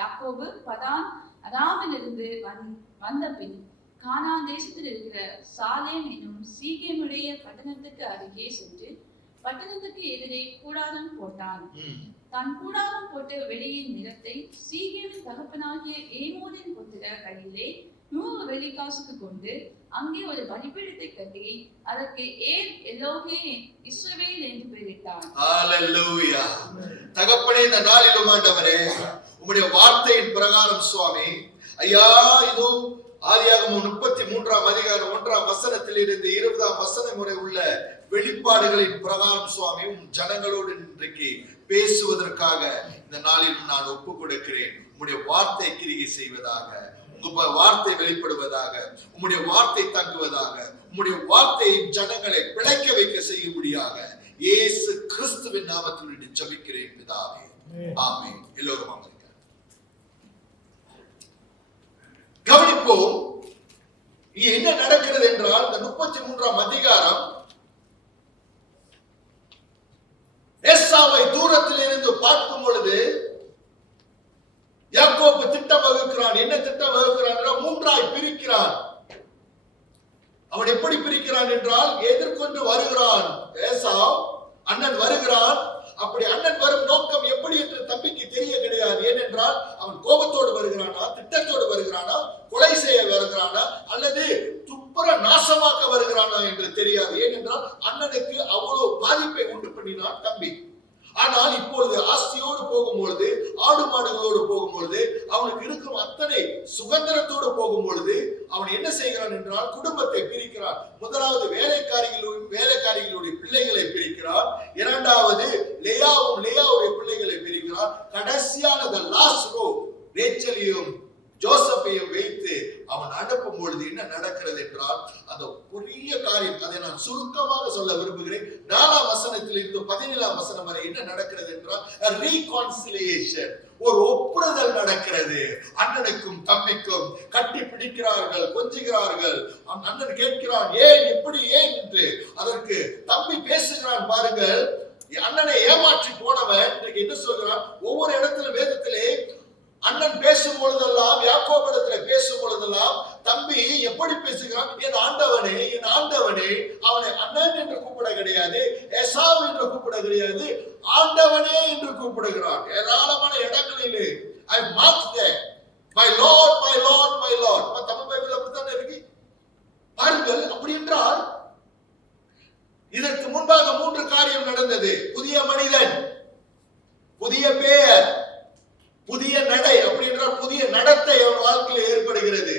யாக்கோபு பதான் அராமிலிருந்து வந்த பின் கானான் தேசத்தில் இருக்கிற சாலேம் என்னும் சீகேமுடைய பட்டணத்துக்கு அருகே சென்று பட்டணத்துக்கு எதிரே கூடாரம் போட்டான். தான் கூடாரம் போட்ட வெளியின் நிலத்தை சீகேமின் தகப்பனாகிய ஏமோனின் புத்திரர் கையிலே 100 வெள்ளிக்காசுக்கு கொண்டு அங்கே ஒரு பலிபீடத்தை கட்டி அதற்கு ஏர் எலோகே இஸ்ரவேல் என்று பெயரிட்டான். ஹalleluya. தகப்பனே, இந்த நாளிலும் ஆண்டவரே, உம்முடைய வார்த்தையின் பிரகாரம் சுவாமி, ஐயா, இதோ ஆதியாகமம் 33ஆம் அதிகாரம் 1ஆம் வசனத்தில் இருந்து 20ஆம் வசனம் வரை உள்ள வெளிப்பாடுகளின் பிரகாரம் சுவாமி, உம் ஜனங்களோடு இன்றைக்கு பேசுவதற்காக இந்த நாளில் நான் ஒப்பு கொடுக்கிறேன். உம்முடைய வார்த்தை கிரியை செய்வதாக, உங்க வார்த்தை வெளிப்படுவதாக, உம்முடைய வார்த்தை தங்குவதாக, உம்முடைய வார்த்தை ஜனங்களை பிழைக்க வைக்க செய்யும்படியாக இயேசு கிறிஸ்துவின் நாமத்தில் ஜெபிக்கிறேன் பிதாவே, ஆமென். எல்லோரும் அமருங்க. கவனிப்போம். இங்க என்ன நடக்கிறது என்றால் இந்த 33ஆம் அதிகாரம் ஏசாவை தூரத்தில் இருந்து பார்க்கும் பொழுது யாக்கோபு திட்டம் வகுக்கிறான். என்ன திட்டம் வகுக்கிறான்? மூன்றாய் பிரிக்கிறான். அவன் எப்படி பிரிக்கிறான் என்றால், எதிர்கொண்டு வருகிறான் ஏசாவ், அண்ணன் வருகிறான். அப்படி அண்ணன் வரும் நோக்கம் எப்படி என்று தம்பிக்கு தெரிய கிடையாது. ஏனென்றால் அவன் கோபத்தோடு வருகிறானா, திட்டத்தோடு வருகிறானா, கொலை செய்ய வருகிறானா, அல்லது துப்புர நாசமாக்க வருகிறானா என்று தெரியாது. ஏனென்றால் அண்ணனுக்கு அவ்வளவு பாதிப்பை உண்டு பண்ணினான் தம்பி. ஆனால் இப்பொழுது ஆஸ்தியோடு போகும்பொழுது, ஆடு மாடுகளோடு போகும்பொழுது, அவனுக்கு இருக்கும் அத்தனை சுதந்திரத்தோடு போகும்பொழுது அவன் என்ன செய்கிறான் என்றால் குடும்பத்தை பிரிக்கிறான். முதலாவது வேலைக்காரிகளுடைய பிள்ளைகளை பிரிக்கிறான். இரண்டாவது லேயாவுடைய பிள்ளைகளை பிரிக்கிறான். கடைசியான ரேச்சலையும் ஜோசப்பையும் வைத்து அவன் அனுப்பும் பொழுது என்ன நடக்கிறது என்றால், அந்த பெரிய காரியம், அதை நான் சுருக்கமாக சொல்ல விரும்புகிறேன். 4ஆம் வசனத்திலிருந்து 17ஆம் வசனம் வரை என்ன நடக்கிறது என்றால், reconciliation, ஒரு ஒப்புதல் நடக்கிறது. அண்ணனுக்கும் தம்பிக்கும் கட்டி பிடிக்கிறார்கள், கொஞ்சுகிறார்கள். அண்ணன் கேட்கிறான், ஏன் எப்படி, ஏன் என்று. அதற்கு தம்பி பேசுகிறான். பாருங்கள், அண்ணனை ஏமாற்றி போனவன் இன்றைக்கு என்ன சொல்கிறான்? ஒவ்வொரு இடத்துல வேதத்திலே அண்ணன் பேசும் பொழுதெல்லாம், யாக்கோபிடத்துல பேசும் பொழுதெல்லாம் தம்பி எப்படி பேசுகிறான்? என் ஆண்டவனே, என் ஆண்டவனே. அவனை அண்ணன் என்று கூப்பிட கிடையாது, ஏசாவு என்று கூப்பிட கிடையாது, ஆண்டவனே என்று கூப்பிடுகிறான். ஏராளமான இடங்களிலே I marked there, my Lord, my Lord, my Lord. Tamil Bible அப்படித்தானே இருக்கு. பாருங்கள், அப்படி என்றால் இதற்கு முன்பாக 3 காரியம் நடந்தது. புதிய மனிதன், புதிய பெயர், புதிய நடை. அப்படி என்றால் புதிய நடத்தை அவன் வாழ்க்கையில் ஏற்படுகிறது.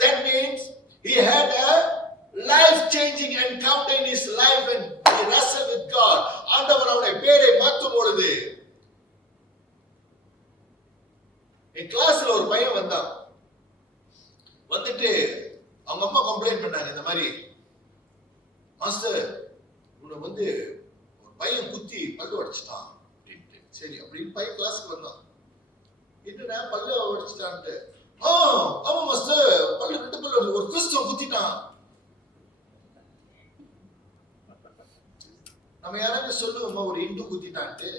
That means he had a life changing encounter in his life and he wrestled with God. ஆண்டவர் அவனுடைய பேரை மாற்றும் பொழுது, என் கிளாஸ்ல ஒரு பையன் வந்தான். வந்துட்டு அவங்க அம்மா கம்ப்ளைண்ட் பண்ணாங்க, இந்த மாதிரி மாஸ்டர் உன்னை ஒரு பையன் குத்தி பல்லு உடைச்சிட்டான் அப்படின்ட்டு. சரி அப்படின்னு பையன் கிளாஸ்க்கு வந்தான். என்னடா பல்லு உடைச்சிட்டான்ட்டு? ஆமா மாஸ்டர், பல்லு 2 பல்லு ஒரு கிறிஸ்துவன் குத்திட்டான். நம்ம யாராவது சொல்லுவோமா ஒரு இந்து குத்திட்டான்ட்டு?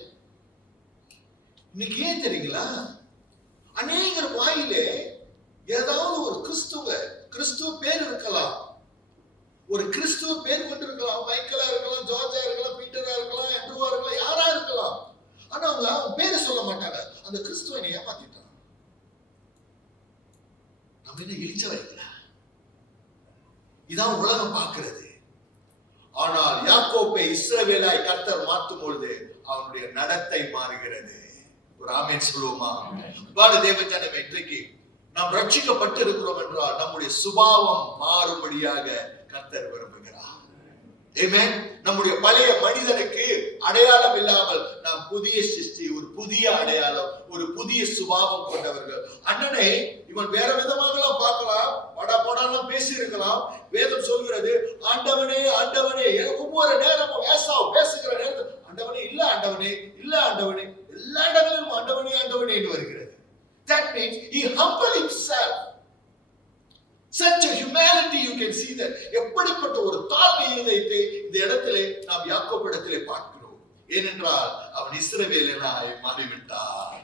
இன்னைக்கு ஏன் தெரியுங்களா, அநேகர் வாயிலே ஏதாவது ஒரு கிறிஸ்துவ பேர் இருக்கலாம், ஒரு கிறிஸ்துவ பேர் கொண்டு இருக்கலாம். மைக்கேலா இருக்கலாம், ஜார்ஜா இருக்கலாம், பீட்டரா இருக்கலாம், ஆண்ட்ரூவா இருக்கலாம், யாரா இருக்கலாம். ஆனா அவங்க பேரை சொல்ல மாட்டாங்க. அந்த கிறிஸ்துவனை ஏமாத்திட்டான். நம்ம என்ன இழிச்ச வைக்கலாம்? இதான் உலகம் பார்க்கிறது. ஆனால் யாக்கோபை இஸ்ரவேலாய் கர்த்தர் மாற்றும் பொழுது அவனுடைய நடத்தை மாறுகிறது. ஒரு ஆமென் சொல்லுவோமா? தேவஜனமே, இன்றைக்கு நாம் ரட்சிக்கப்பட்டு இருக்கிறோம் என்றால் நம்முடைய சுபாவம் மாறும்படியாக கர்த்தர் விரும்புகிறார். ஆமென். நம்முடைய பழைய மனிதனுக்கு அடையாளம் இல்லாமல் நாம் புதிய சிருஷ்டி, ஒரு புதிய அடையாளம், ஒரு புதிய சுபாவம் கொண்டவர்கள். அண்ணனை இவன் வேற விதமாக பார்க்கலாம், படாலாம் பேசி இருக்கலாம். வேதம் சொல்கிறது, ஆண்டவனே ஆண்டவனே. ஒவ்வொரு நேரமும் ஏசாவு பேசுகிற நேரத்தில் ஆண்டவனே இல்ல, ஆண்டவனே இல்ல, ஆண்டவனே. எல்லா இடங்களிலும் ஆண்டவனே ஆண்டவனே என்று வருகிறது. That means he humbled himself. Such a humanity you can see that. எப்படிப்பட்ட ஒரு தாழ்மை இருதயத்தை இந்த இடத்திலே நாம் யாக்கோபிடத்திலே பார்க்கிறோம். ஏனென்றால் அவன் இஸ்ரவேலனாய் மாறிவிட்டார்.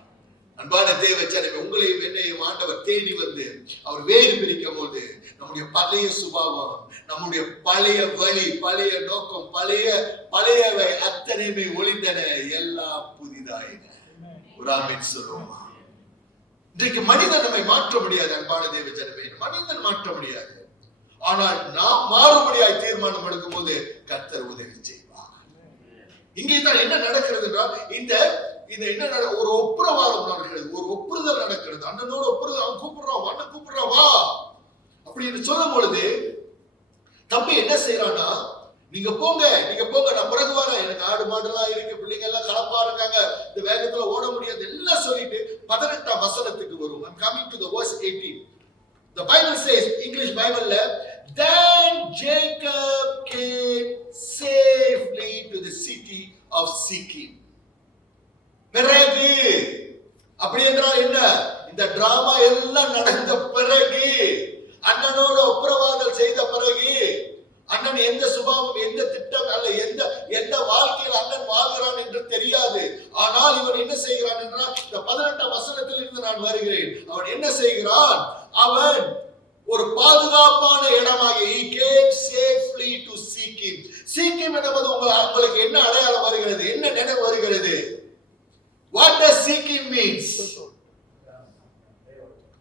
அன்பான தேவஜனமே, உங்களையும் என்னையும் ஆண்டவர் தேடி வந்து அவர் வேறு பிரிக்கும் போது நம்முடைய பழைய சுபாவம், நம்முடைய பழைய வழி, பழைய நோக்கம், பழையவை அத்தனையுமே ஒளிந்தன, எல்லாம் புதிதாயின. ஒரு ஆமென் சொல்லுவோமா? இன்றைக்கு மனிதன் நம்மை மாற்ற முடியாது. அன்பான தேவஜனமே, மனிதன் மாற்ற முடியாது. ஆனால் நாம் மாறுபடியாய் தீர்மானம் எடுக்கும் போது கர்த்தர் உதவி செய்வார். இங்கே தான் என்ன நடக்கிறது என்றால், இந்த ஒரு ஒப்புரவாதம் நடக்கிறது, ஒரு ஒப்புறுதல் நடக்கிறது. அண்ணனோட ஒப்புறுதல். அவன் கூப்பிடுறான், அண்ணன் கூப்பிடுறான், வா அப்படின்னு சொல்லும் பொழுது தம்பி என்ன செய்யறான்னா, நீங்க போங்க, நான் பிறகு வரேன், எனக்கு ஆடு மாடுலாம் இருக்கு, பிள்ளைங்க எல்லாம் கலப்பா இருக்காங்க, இந்த வேகத்துல ஓட முடியாது எல்லாம் சொல்லிட்டு 18ஆம் வசனத்துக்கு வரும். I'm coming to the verse 18. The Bible says, English Bible, then Jacob came safely to the city of Shechem. பிறகு அப்படி என்றால் என்ன? இந்த டிராமா எல்லாம் நடந்த பிறகு, அண்ணனோட ஒப்புரவாத அண்ணன் எந்த சுபாவம், எந்த திட்டம் அல்ல எந்த வாழ்க்கையில் அண்ணன் வாழ்கிறான் என்று தெரியாது. ஆனால் இவன் என்ன செய்கிறான் என்றால், இந்த 18ஆம் வசனத்தில் இருந்து நான் வருகிறேன். அவன் என்ன செய்கிறான்? அவன் ஒரு பாதுகாப்பான இடமாக he came safely to seek him. seek him என்பது உங்களுக்கு என்ன அடையாளம் வருகிறது? என்ன நினைவு வருகிறது? What does seek him means?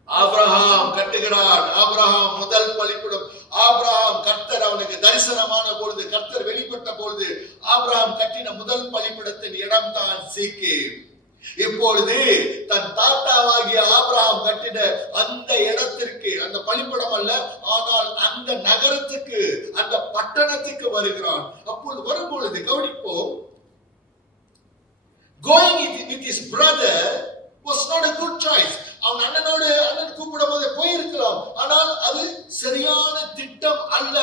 Abraham கட்டுகிறான். ஆபிரகாம் முதல் பலிபீடம். ஆபிரகாம் கர்த்தர் அவனுக்கு தரிசனமான பொழுது, கர்த்தர் வெளிப்பட்ட பொழுது ஆபிரகாம் கட்டின முதல் பலிபீடத்தின் இடம் தான் சீக்கேம். இப்பொழுது தன் தாத்தாவாகிய ஆபிரகாம் கட்டின அந்த இடத்திற்கு, அந்த பலிபீடம் அல்ல, ஆனால் அந்த நகரத்துக்கு, அந்த பட்டணத்துக்கு வருகிறான். அப்பொழுது வரும்பொழுது கவனிப்போம், going with his brother was not a good choice. அவன் அண்ணன் கூப்பிடும் போது போயிருக்கலாம், ஆனால் அது சரியான திட்டம் அல்ல,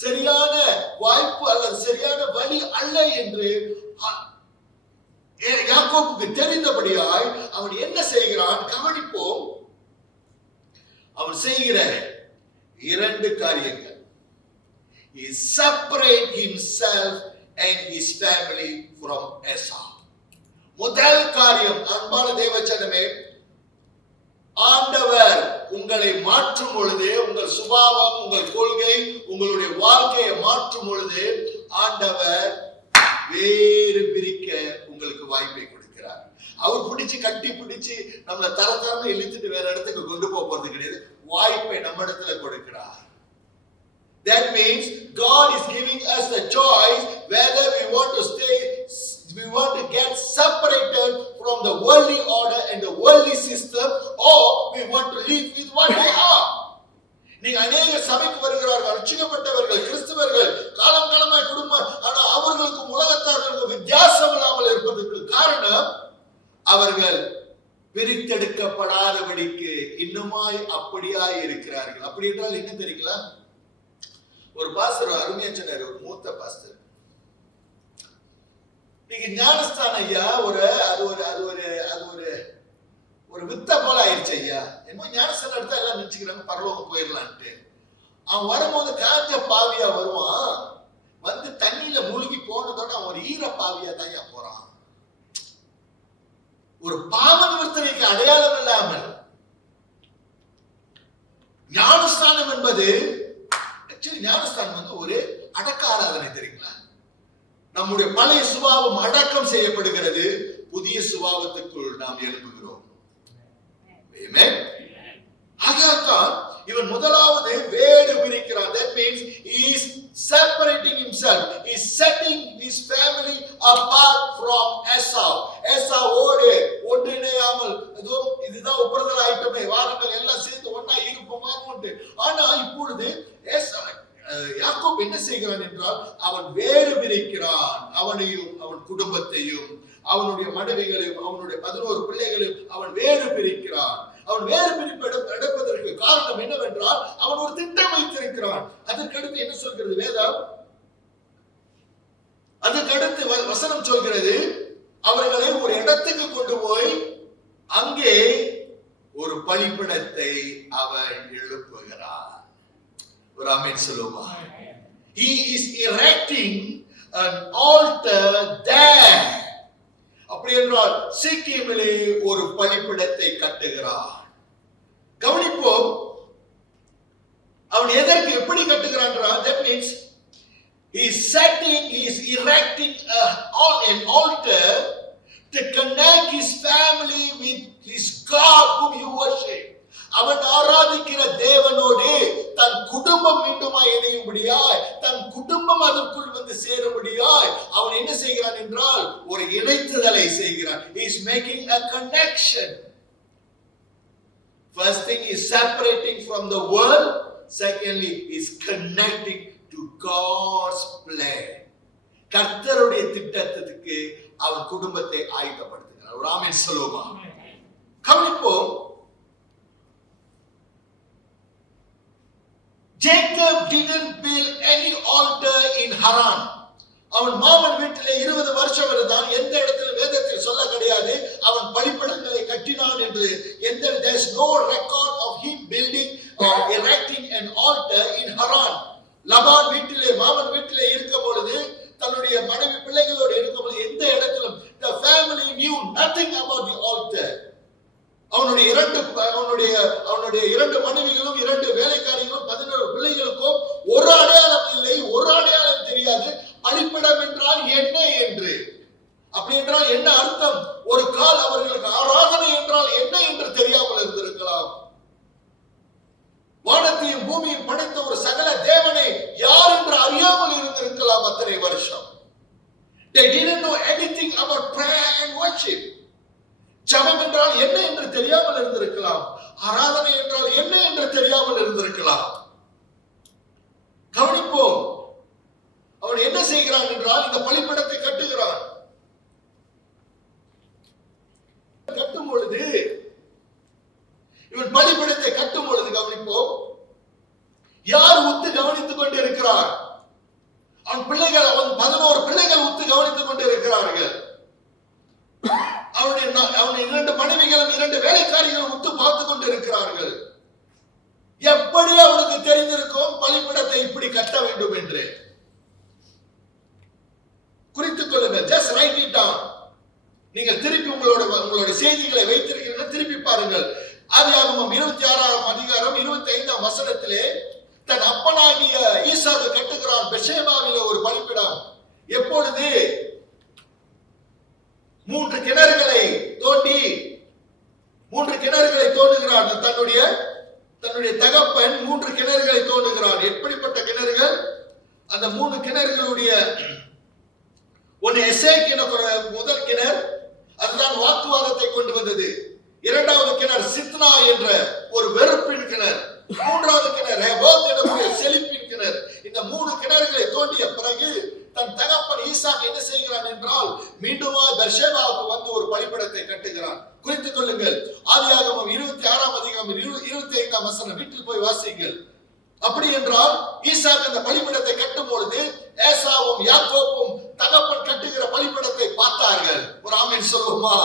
சரியான வாய்ப்பு அல்ல, சரியான வழி அல்ல என்று யாக்கோபுக்கு தெரிந்தபடியாய் அவன் என்ன செய்கிறான்? கவனிப்போம். அவன் செய்கிற 2 காரியங்கள். He separate himself and his family from Esau. முதல் காரியம், அன்பான தேவஜனமே, ஆண்டவர் உங்களை மாற்றும் பொழுது, உங்கள் சுபாவம், உங்கள் கொள்கை, உங்களுடைய வாழ்க்கையை மாற்றும் பொழுது ஆண்டவர் வேறு பிரிக்க உங்களுக்கு வாய்ப்பை கொடுக்கிறார். அவர் பிடிச்சு கட்டி பிடிச்சு நம்மளை தரத்தரன்னு இழுத்துட்டு வேற இடத்துக்கு கொண்டு போறது கிடையாது. வாய்ப்பை நம்ம இடத்துல கொடுக்கிறார். That means God is giving us the choice whether we want to stay, we want to get separated from the worldly order and the worldly system, or we want to live with what we are. நீங்க அநேக சபைக்கு வருகிறார்கள், ரட்சிக்கப்பட்டவர்கள், கிறிஸ்தவர்கள், காலம் காலமாய் குடும்பம், ஆனா அவர்களுக்கும் உலகத்தார்களுக்கும் வித்தியாசம் இல்லாமல் இருப்பதற்கு காரணம் அவர்கள் பிரித்தெடுக்கப்படாதபடிக்கு இன்னுமாய் அப்படியாய் இருக்கிறார்கள். அப்படி என்றால் என்ன தெரியுங்களா? ஒரு பாஸ்டர் அருமையா சொன்னார், ஒரு மூத்த பாஸ்டர், நீங்க ஞானஸ்தானம் ஐயா ஒரு வித்த போல ஆயிடுச்சு ஐயா, என்னமோ ஞானஸ்தானம் எடுத்தா எல்லாம் நினைச்சுக்கிறாங்க பரலோகம் போயிடலான்ட்டு. அவன் வரும்போது காஞ்ச பாவியா வருவான், வந்து தண்ணியில மூழ்கி போனதோட அவன் ஒரு ஈர பாவியா தான் போறான். ஒரு பாவ நிவர்த்தனைக்கு அடையாளம் இல்லாமல் ஞானஸ்தானம் என்பது, ஞானஸ்தானம் வந்து ஒரு அடக்க ஆராதனை, தெரியுங்களா? நம்முடைய பழைய சுபாவம் அடக்கம் செய்யப்படுகிறது, புதிய சுபாவத்துக்குள் நாம் எழுப்புகிறோம். ஆகையால்தான் இவன் முதலாவது வேறு பிரிக்கிறான். That means he is separating himself, he is setting his family apart from Esau. Esau-ஓடு ஒன்றிணையாமல், இதுதான் உபரதல் ஐட்டமே, வாருங்கள் எல்லாம் சேர்ந்து ஒண்ணா இருப்போம். ஆனா இப்பொழுது யாக்கோபு என்ன செய்கிறான் என்றால், அவன் வேறு பிரிக்கிறான். அவனையும் அவன் குடும்பத்தையும் அவனுடைய மனைவிகளையும் அவனுடைய 11 பிள்ளைகளையும் அவன் வேறு பிரிக்கிறான். அவன் வேறு பிரிப்பு எடுப்பதற்கு காரணம் என்னவென்றால், அவன் ஒரு திட்டம் வைத்திருக்கிறான். அதற்கடுத்து என்ன சொல்கிறது வேதம்? அதற்கடுத்து வசனம் சொல்கிறது, அவர்களை ஒரு இடத்துக்கு கொண்டு போய் அங்கே ஒரு பலிபீடத்தை அவன் எழுப்புகிறான். ஒரு ஆமென் சொல்லுமா? He is erecting an altar there. அப்படி என்றால் சீக்கியமிலே ஒரு பலிபீடத்தை கட்டுகிறான். கவனிப்போம், அவன் எதற்கு எப்படி கட்டுகிறான்? That means he is erecting an altar to connect his family with his God whom he worships. அவன் ஆராதிக்கிற தேவனோடு தன் குடும்பம் மீண்டுமாய் இணையும்படியாய், தன் குடும்பம் அதற்குள் வந்து சேரும்படியாய் அவன் என்ன செய்கிறான் என்றால், ஒரு இணைத்துதலை செய்கிறான். He is making a connection. First thing is separating from the world. Secondly is connecting to God's plan. கர்த்தருடைய திட்டத்துக்கு அவன் குடும்பத்தை ஆயத்தப்படுத்துகிறான். ஒரு ஆமென் சொல்லுமா? கவனிப்போம், Jacob didn't build any altar in Haran. அவன் மாமன் வீட்டிலே 20 வருஷம் இருந்தான். எந்த இடத்துல வேதத்தில் சொல்ல கிடையாது அவன் பலிபீடங்களை கட்டினான் என்று. There is no record of him building or erecting an altar in Haran. Laban வீட்டிலே மாமன் வீட்டிலே இருக்கும் பொழுது தன்னுடைய மனைவி பிள்ளைகளோடு இருக்கும் பொழுது எந்த இடத்திலும் the family knew nothing about the altar. அவனுடைய இரண்டு மனைவிகளும் 2 வேலைக்காரிகளும் 11 பிள்ளைகளுக்கும் ஒரு அடையாளம் இல்லை, ஒரு அடையாளம் தெரியாது. பலிபீடம் என்றால் என்ன என்று, அப்படி என்றால் என்ன அர்த்தம், ஒரு கால் அவர்களுக்கு ஆராதனை என்றால் என்ன என்று தெரியாமல் இருந்திருக்கலாம். வானத்தையும் பூமியும் படைத்த ஒரு சகல தேவனை யார் என்று அறியாமல் இருந்திருக்கலாம் அத்தனை வருஷம். They didn't know anything about prayer and worship. ஜெபம் என்றால் என்ன என்று தெரியாமல் இருந்திருக்கலாம். ஆராதனை என்றால் என்ன என்று தெரியாமல் இருந்திருக்கலாம். கவனிப்போம், அவன் என்ன செய்கிறான் என்றால் இந்த பலிபீடத்தை கட்டுகிறான். கட்டும் பொழுது இவன் பலிபீடத்தை கட்டும் பொழுது கவனிப்போம், யார் உத்து கவனித்துக் கொண்டிருக்கிறார்? அவன் 11 பிள்ளைகள் உத்து கவனித்துக் கொண்டிருக்கிறார்கள். அவனுடைய 2 மனைவிகளும் 2 வேலைக்காரிகளும் உத்து பார்த்துக் கொண்டிருக்கிறார்கள். எப்படி அவனுக்கு தெரிந்திருக்கும் பலிபீடத்தை இப்படி கட்ட வேண்டும் என்று? குறித்துக் கொள்ளுங்கள். Just write it down. நீங்கள் திருப்பி உங்களுடைய செய்திகளை வைத்திருக்கிறீர்கள், திருப்பி பாருங்கள். ஆதியாகமம் 26ஆம் அதிகாரம் 25ஆம் வசனத்திலே தன் அப்பனாகிய ஈசாக்கு கட்டுகிறான் பெஷேபாவிலே ஒரு பலிபீடம். எப்பொழுது 3 கிணறுகளை தோண்டுகிறான். தன்னுடைய தகப்பன் 3 கிணறுகளை தோண்டுகிறான். எப்படிப்பட்ட கிணறுகள்? அந்த 3 கிணறுகளுடைய ஒன்னு எசேக் என்ற முதல் கிணறு, அதுதான் வாக்குவாதத்தை கொண்டு வந்தது. 2வது கிணறு சித்னா என்ற ஒரு வெறுப்பின் கிணறு. 3வது கிணறு ரெஹோத் என்ற செழிப்பின் கிணறு. இந்த 3 கிணறுகளை தோண்டிய பிறகு தன் தகப்பன் ஈசாக்கு என்ன செய்கிறான் என்றால் மீண்டுமா பெர்ஷேபாவுக்கு வந்து ஒரு பலிபீடத்தை கட்டுகிறான். குறித்துக் கொள்ளுங்கள். ஆதியாகமம் 26ஆம் அதிகாரம் 25ஆம் வசனம் வீட்டில் போய் வாசியுங்கள். அப்படி என்றால் ஈசாக்கு அந்த பலிபீடத்தை கட்டும் பொழுது ஏசாவும் யாக்கோபும் தகப்பன் கட்டுகிற பலிபீடத்தை பார்த்தார்கள். ஒரு ஆமென் சொல்லுமா?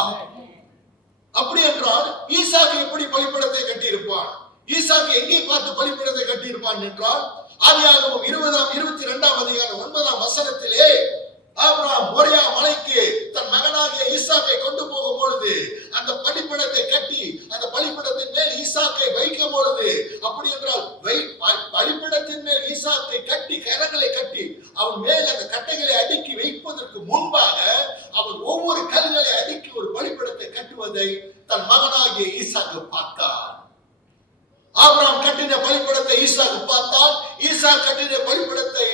அப்படி என்றால் ஈசாக்கு எப்படி பலிபீடத்தை கட்டியிருப்பான்? ஈசாக்கு எங்கே பார்த்து பலிபீடத்தை கட்டியிருப்பான் என்றால் ஆதியாகமம் 22ஆம் அதிகாரம் 9ஆம் வசனத்திலே ஆபிரகாம் மோரியா மலைக்கு தன் மகனாகிய ஈசாக்கை கொண்டு போகும் பொழுது அந்த பலிபீடத்தை கட்டி அந்த பலிபீடத்தின் மேல் ஈசாக்கை வைக்கும் பொழுது, அப்படி என்றால் பலிபீடத்தின் மேல் ஈசாக்கை கட்டி கரங்களை கட்டி அவன் மேல் அந்த கட்டைகளை அடுக்கி வைப்பதற்கு முன்பாக அவன் ஒவ்வொரு கல்களை அடுக்கி ஒரு பலிபீடத்தை கட்டுவதை தன் மகனாகிய ஈசாக்கு பார்த்தான். ஆபிரகாம் கட்டின பலிபீடத்தை ஈசாக்கு பார்த்தான். ஈசா கட்டின பலிபீடத்தை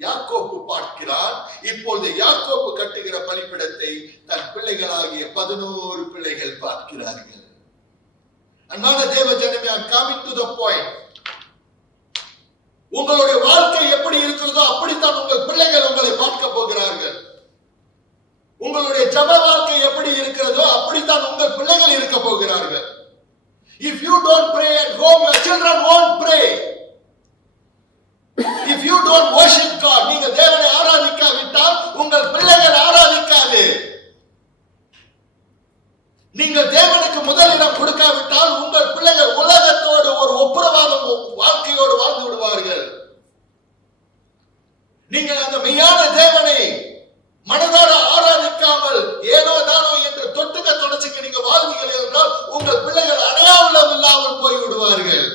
யாக்கோபு பார்க்கிறான். இப்பொழுது யாக்கோபு கட்டுகிற பலிபீடத்தை தன் பிள்ளைகளாகிய 11 பிள்ளைகள் பார்க்கிறார்கள். அன்பான தேவ ஜனமே, I'm coming to the point. உங்களுடைய வாழ்க்கை எப்படி இருக்கிறதோ அப்படித்தான் உங்கள் பிள்ளைகள் உங்களை பார்க்க போகிறார்கள். உங்களுடைய ஜெப வாழ்க்கை எப்படி இருக்கிறதோ அப்படித்தான் உங்கள் பிள்ளைகள் இருக்க போகிறார்கள். If you don't pray at home, your children won't pray. If you don't worship God, நீங்க தேவனை ஆராதிக்காவிட்டால் உங்கள் பிள்ளைகள் ஆராதிக்காது. நீங்கள் தேவனுக்கு முதலிடம் கொடுக்காவிட்டால் உங்கள் பிள்ளைகள் உலகத்தோடு ஒரு ஒப்புரவாத வாழ்க்கையோடு வாழ்ந்து விடுவார்கள். நீங்கள் அந்த மெய்யான தேவனை மனதார ஆராதிக்காமல் ஏனோ தானோ என்று தொட்டுக்க தொடச்சுக்க நீங்க வாழ்வீர்கள் என்றால் உங்கள் பிள்ளைகள் அடையாளம் இல்லாமல் போய் விடுவார்கள்.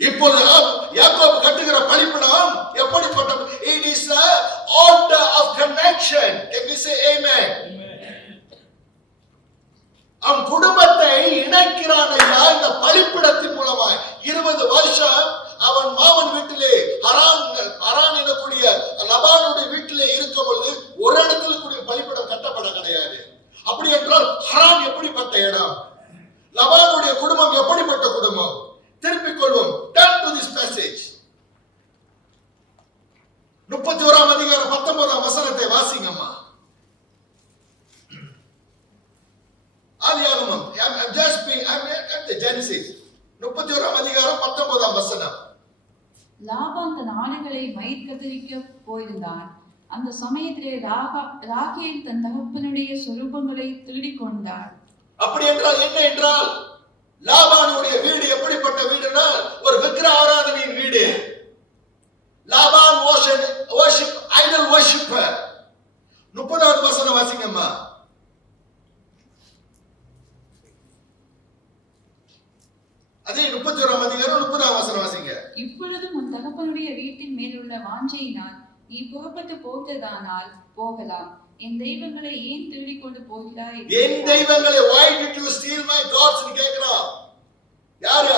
இப்பொழுது யாக்கோபு கட்டுகிற பலிபீடம் எப்படிப்பட்ட? It is the altar of connection. Can we say amen? அவன் குடும்பத்தை இணைக்கிறான் ஐயா இந்த பலிபீடத்தின் மூலமாய். 20 வருஷம் அவன் மாமன் வீட்டிலே ஹரான் எனக்கூடிய லபானுடைய வீட்டிலே இருக்கும் பொழுது ஒரு இடத்துல கூடிய பலிபீடம் கட்டப்பட கிடையாது. அப்படி என்றால் ஹரான் எப்படிப்பட்ட இடம்? லபானுடைய குடும்பம் எப்படிப்பட்ட குடும்பம்? திருப்பிக் கொள்வோம். Turn to this passage. 31ஆம் அதிகாரம் 19ஆம் வசனத்தை வாசிங்கம்மா. ஆதியாகமம், I'm at the Genesis. 31ஆம் அதிகாரம் 19ஆம் வசனம். லாபான் தன் ஆடுகளை மயிர் கத்தரிக்க போயிருந்தான். அந்த சமயத்திலே ராகேல் தன் தகப்பனுடைய சொரூபங்களை திருடிக் கொண்டாள். அப்படி என்றால் என்ன என்றால் லாபானுடைய வீடு எப்படிப்பட்ட வீடுனா ஒரு விக்கிர ஆராதனையின் 31 அதிகாரம் 30 வசனம் வாசிங்க. இப்பொழுதும் உன் தகப்பனுடைய வீட்டின் மேலுள்ள வாஞ்சையினால் நீ புறப்பட்டு போகிறதானால் போகலாம். என் தெய்வங்களை ஏன் திருடிக் கொண்டு போகிறாய்? என் தெய்வங்களை, why did you steal my gods ன்னு கேக்குறான். யாரு?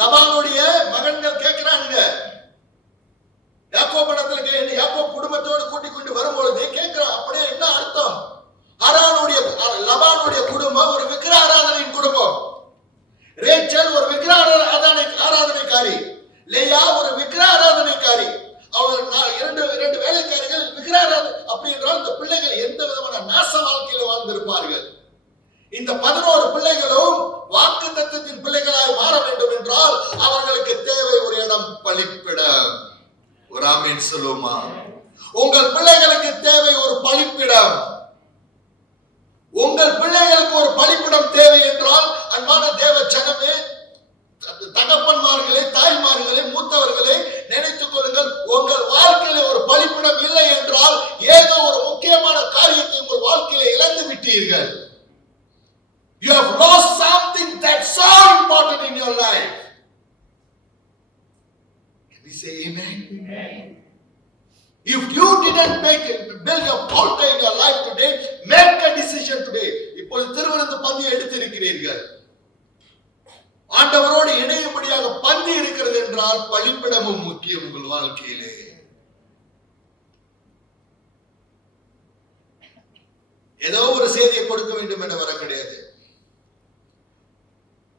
லபானுடைய மகன்கள் கேக்குறாங்க. யாக்கோபு இடத்துல யாக்கோபு குடும்பத்தோடு கூட்டிக் கொண்டு வரும்பொழுது கேட்கிறான். அப்படியே என்ன அர்த்தம்? லபானுடைய குடும்பம் ஒரு விக்கிர ஆராதனையின் குடும்பம். ரேச்சல் ஒரு விக்கிர ஆராதனைக்காரி, லேயா ஒரு விக்கிர ஆராதனைக்காரி. அவர்கள் இரண்டு வேலைக்காரிகள் விக்கிர ஆராதனை. அப்படி என்றால் இந்த பிள்ளைகள் எந்த விதமான நாச வாழ்க்கையில வாழ்ந்திருப்பார்கள். இந்த 11 பிள்ளைகளும் வாக்குத்தத்தத்தின் பிள்ளைகளாய் மாற வேண்டும் என்றால் அவர்களுக்கு தேவை ஒரு இடம், பலிப்பிடம். ஒரு ஆமென் சொல்லுமா? உங்கள் பிள்ளைகளுக்கு தேவை ஒரு பலிப்பிடம். உங்கள் பிள்ளைகளுக்கு ஒரு பலிப்பிடம் தேவை என்றால், அன்பான தேவ ஜனமே, தகப்பன்மார்களே, தாய்மார்களே, மூத்தவர்களே, நினைத்துக் கொள்ளுங்கள். உங்கள் வாழ்க்கையில ஒரு பலிப்பிடம் இல்லை என்றால் ஏதோ ஒரு முக்கியமான காரியத்தை உங்கள் வாழ்க்கையில இழந்து விட்டீர்கள். You have lost something that's so important in your life. Can we say amen? Amen. If you didn't build your altar in your life today, make a decision today. இப்பொழுது திருவிருந்து பந்தி எடுத்திருக்கிறீர்கள். ஆண்டவரோடு இணையும்படியாக பந்தி இருக்கிறது என்றால் பலிப்பிடமும் முக்கியம் உங்கள் வாழ்க்கையிலே. ஏதோ ஒரு செய்தியை கொடுக்க வேண்டும் என வர கிடையாது.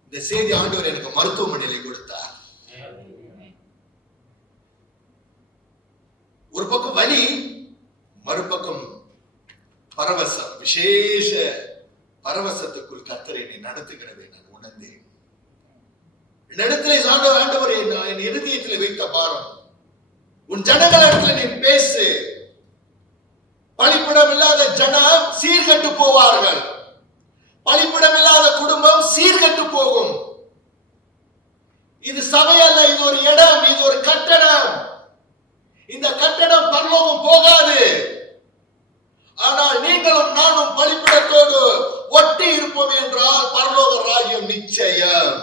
இந்த செய்தி ஆண்டவர் எனக்கு மருத்துவமனையிலே கொடுத்தார். ஒரு பக்கம் வலி, மறுபக்கம் பரவசம், விசேஷ பரவசத்துக்குள் கர்த்தர் என்னை நடத்துகிறதை நான் உணர்ந்தேன். இடத்திலே ஆண்டவர் என் இருதயத்தில் வைத்த பாரம், உன் ஜனங்களிடத்தில் நீ பேசு. பலிப்பிடம் இல்லாத ஜனம் சீர்கட்டு போவார்கள். பலிப்பிடம் இல்லாத குடும்பம் சீர்கட்டு போகும். இது சபை அல்ல, இது ஒரு இடம், இது ஒரு கட்டடம். இந்த கட்டடம் பரலோகம் போகாது. ஆனால் நீங்களும் நானும் பலிப்பிடத்தோடு ஒட்டி இருப்போம் என்றால் பரலோக ராஜ்யம் நிச்சயம்.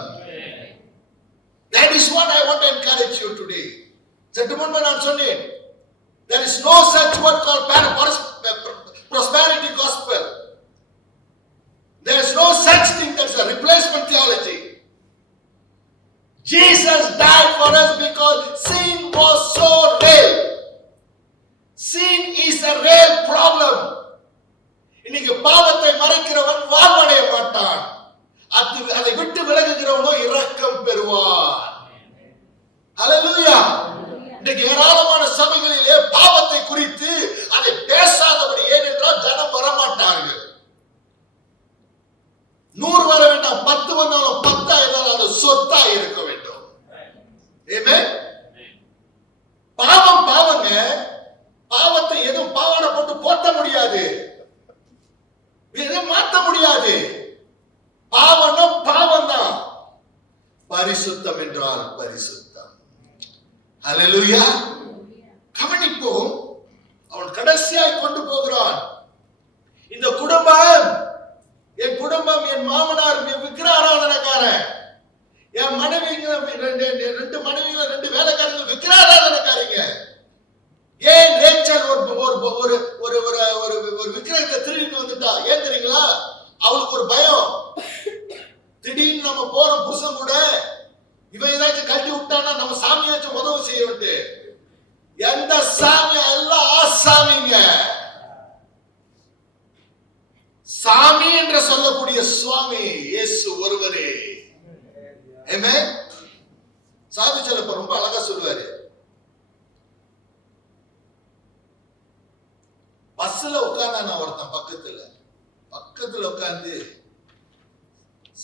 That is what I want to encourage you today. சற்று முன்பு நான் சொன்னேன், there is no such word called prosperity gospel. There is no such thing as a replacement theology. Jesus died for us because sin was so real. Sin is a real problem. இன்னைக்கு பாவத்தை மறைக்கிறவன் வாழ்வடைய மாட்டான். அதை விட்டு விலகுகிறவனோ இரக்கம் பெறுவான். ஹல்லேலூயா. இன்னைக்கு ஏராளமான சபைகளிலே பாவத்தை குறித்து அதை பேசாதபடி, ஏனென்றால் ஜனம் வரமாட்டார்கள். 100 வர வேண்டாம், 10 வந்தாலும் 10 இருந்தாலும் அது சொத்தா இருக்க வேண்டும். ஆமென். பாவம் பாவங்க. பாவத்தை எதுவும் பாவாடை போட்டு போட்ட முடியாது, எதுவும் மாற்ற முடியாது. பாவம் பாவம் தான். பரிசுத்தம் என்றால் பரிசுத்தம். ஹல்லேலூயா. கவனிப்போம், அவன் கடைசியாய் கொண்டு போகிறான். இந்த குடும்பம், என் குடும்பம், என் மாமனார் விக்கிர ஆராதனைக்காரன், என் மனைவி, 2 மனைவிகள், 2 வேலைக்காரங்க விக்கிர ஆராதனைக்காரிங்க. ஏன் ரேச்சல் ஒரு விக்கிரகத்தை திருடிட்டு வந்துட்டா? ஏன் தெரியுங்களா? அவளுக்கு ஒரு பயம். திடீர்னு நம்ம போறோம் புருஷன் கூட, இவன் ஏதாச்சும் கட்டி விட்டானா நம்ம சாமியாச்சும் உதவி செய்ய விட்டு. எந்த சாமி? எல்லாம் ஆசாமிங்க. சாமி என்று சொல்லக்கூடிய சுவாமி இயேசு ஒருவரே. ஆமென். சாது செல்லப்ப ரொம்ப அழகா சொல்லுவாரு. பஸ்ல உட்கார்ந்தா ஒருத்தன் பக்கத்துல உட்கார்ந்து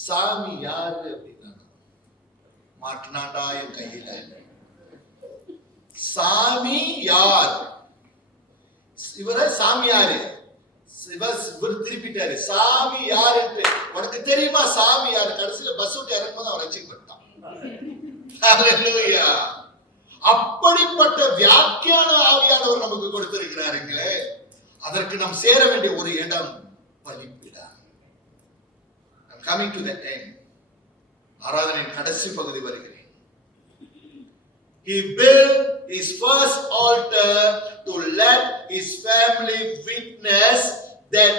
சாமி யாரு அப்படின்னா மாட்டினாண்டா என் கையில. சாமி யார்? இவர சாமியாரு. இவர் திருப்பிட்டாரு, சாமி யாரு? உனக்கு தெரியுமா சாமி யாரு? கடைசியில பஸ் விட்டு இறக்கும்போது அவன் ரட்சிக்க பண்ணிட்டான். ஹல்லேலூயா. அப்படிப்பட்ட வியாக்கியான ஆவியானவர் நமக்கு கொடுத்திருக்கிறாருங்களே. அதற்கு நாம் சேர வேண்டிய ஒரு இடம் பலிப்பிடம். I'm coming to the end. ஆராதனையின் கடைசி பகுதி வருகிறேன். He built his first altar to let his family witness that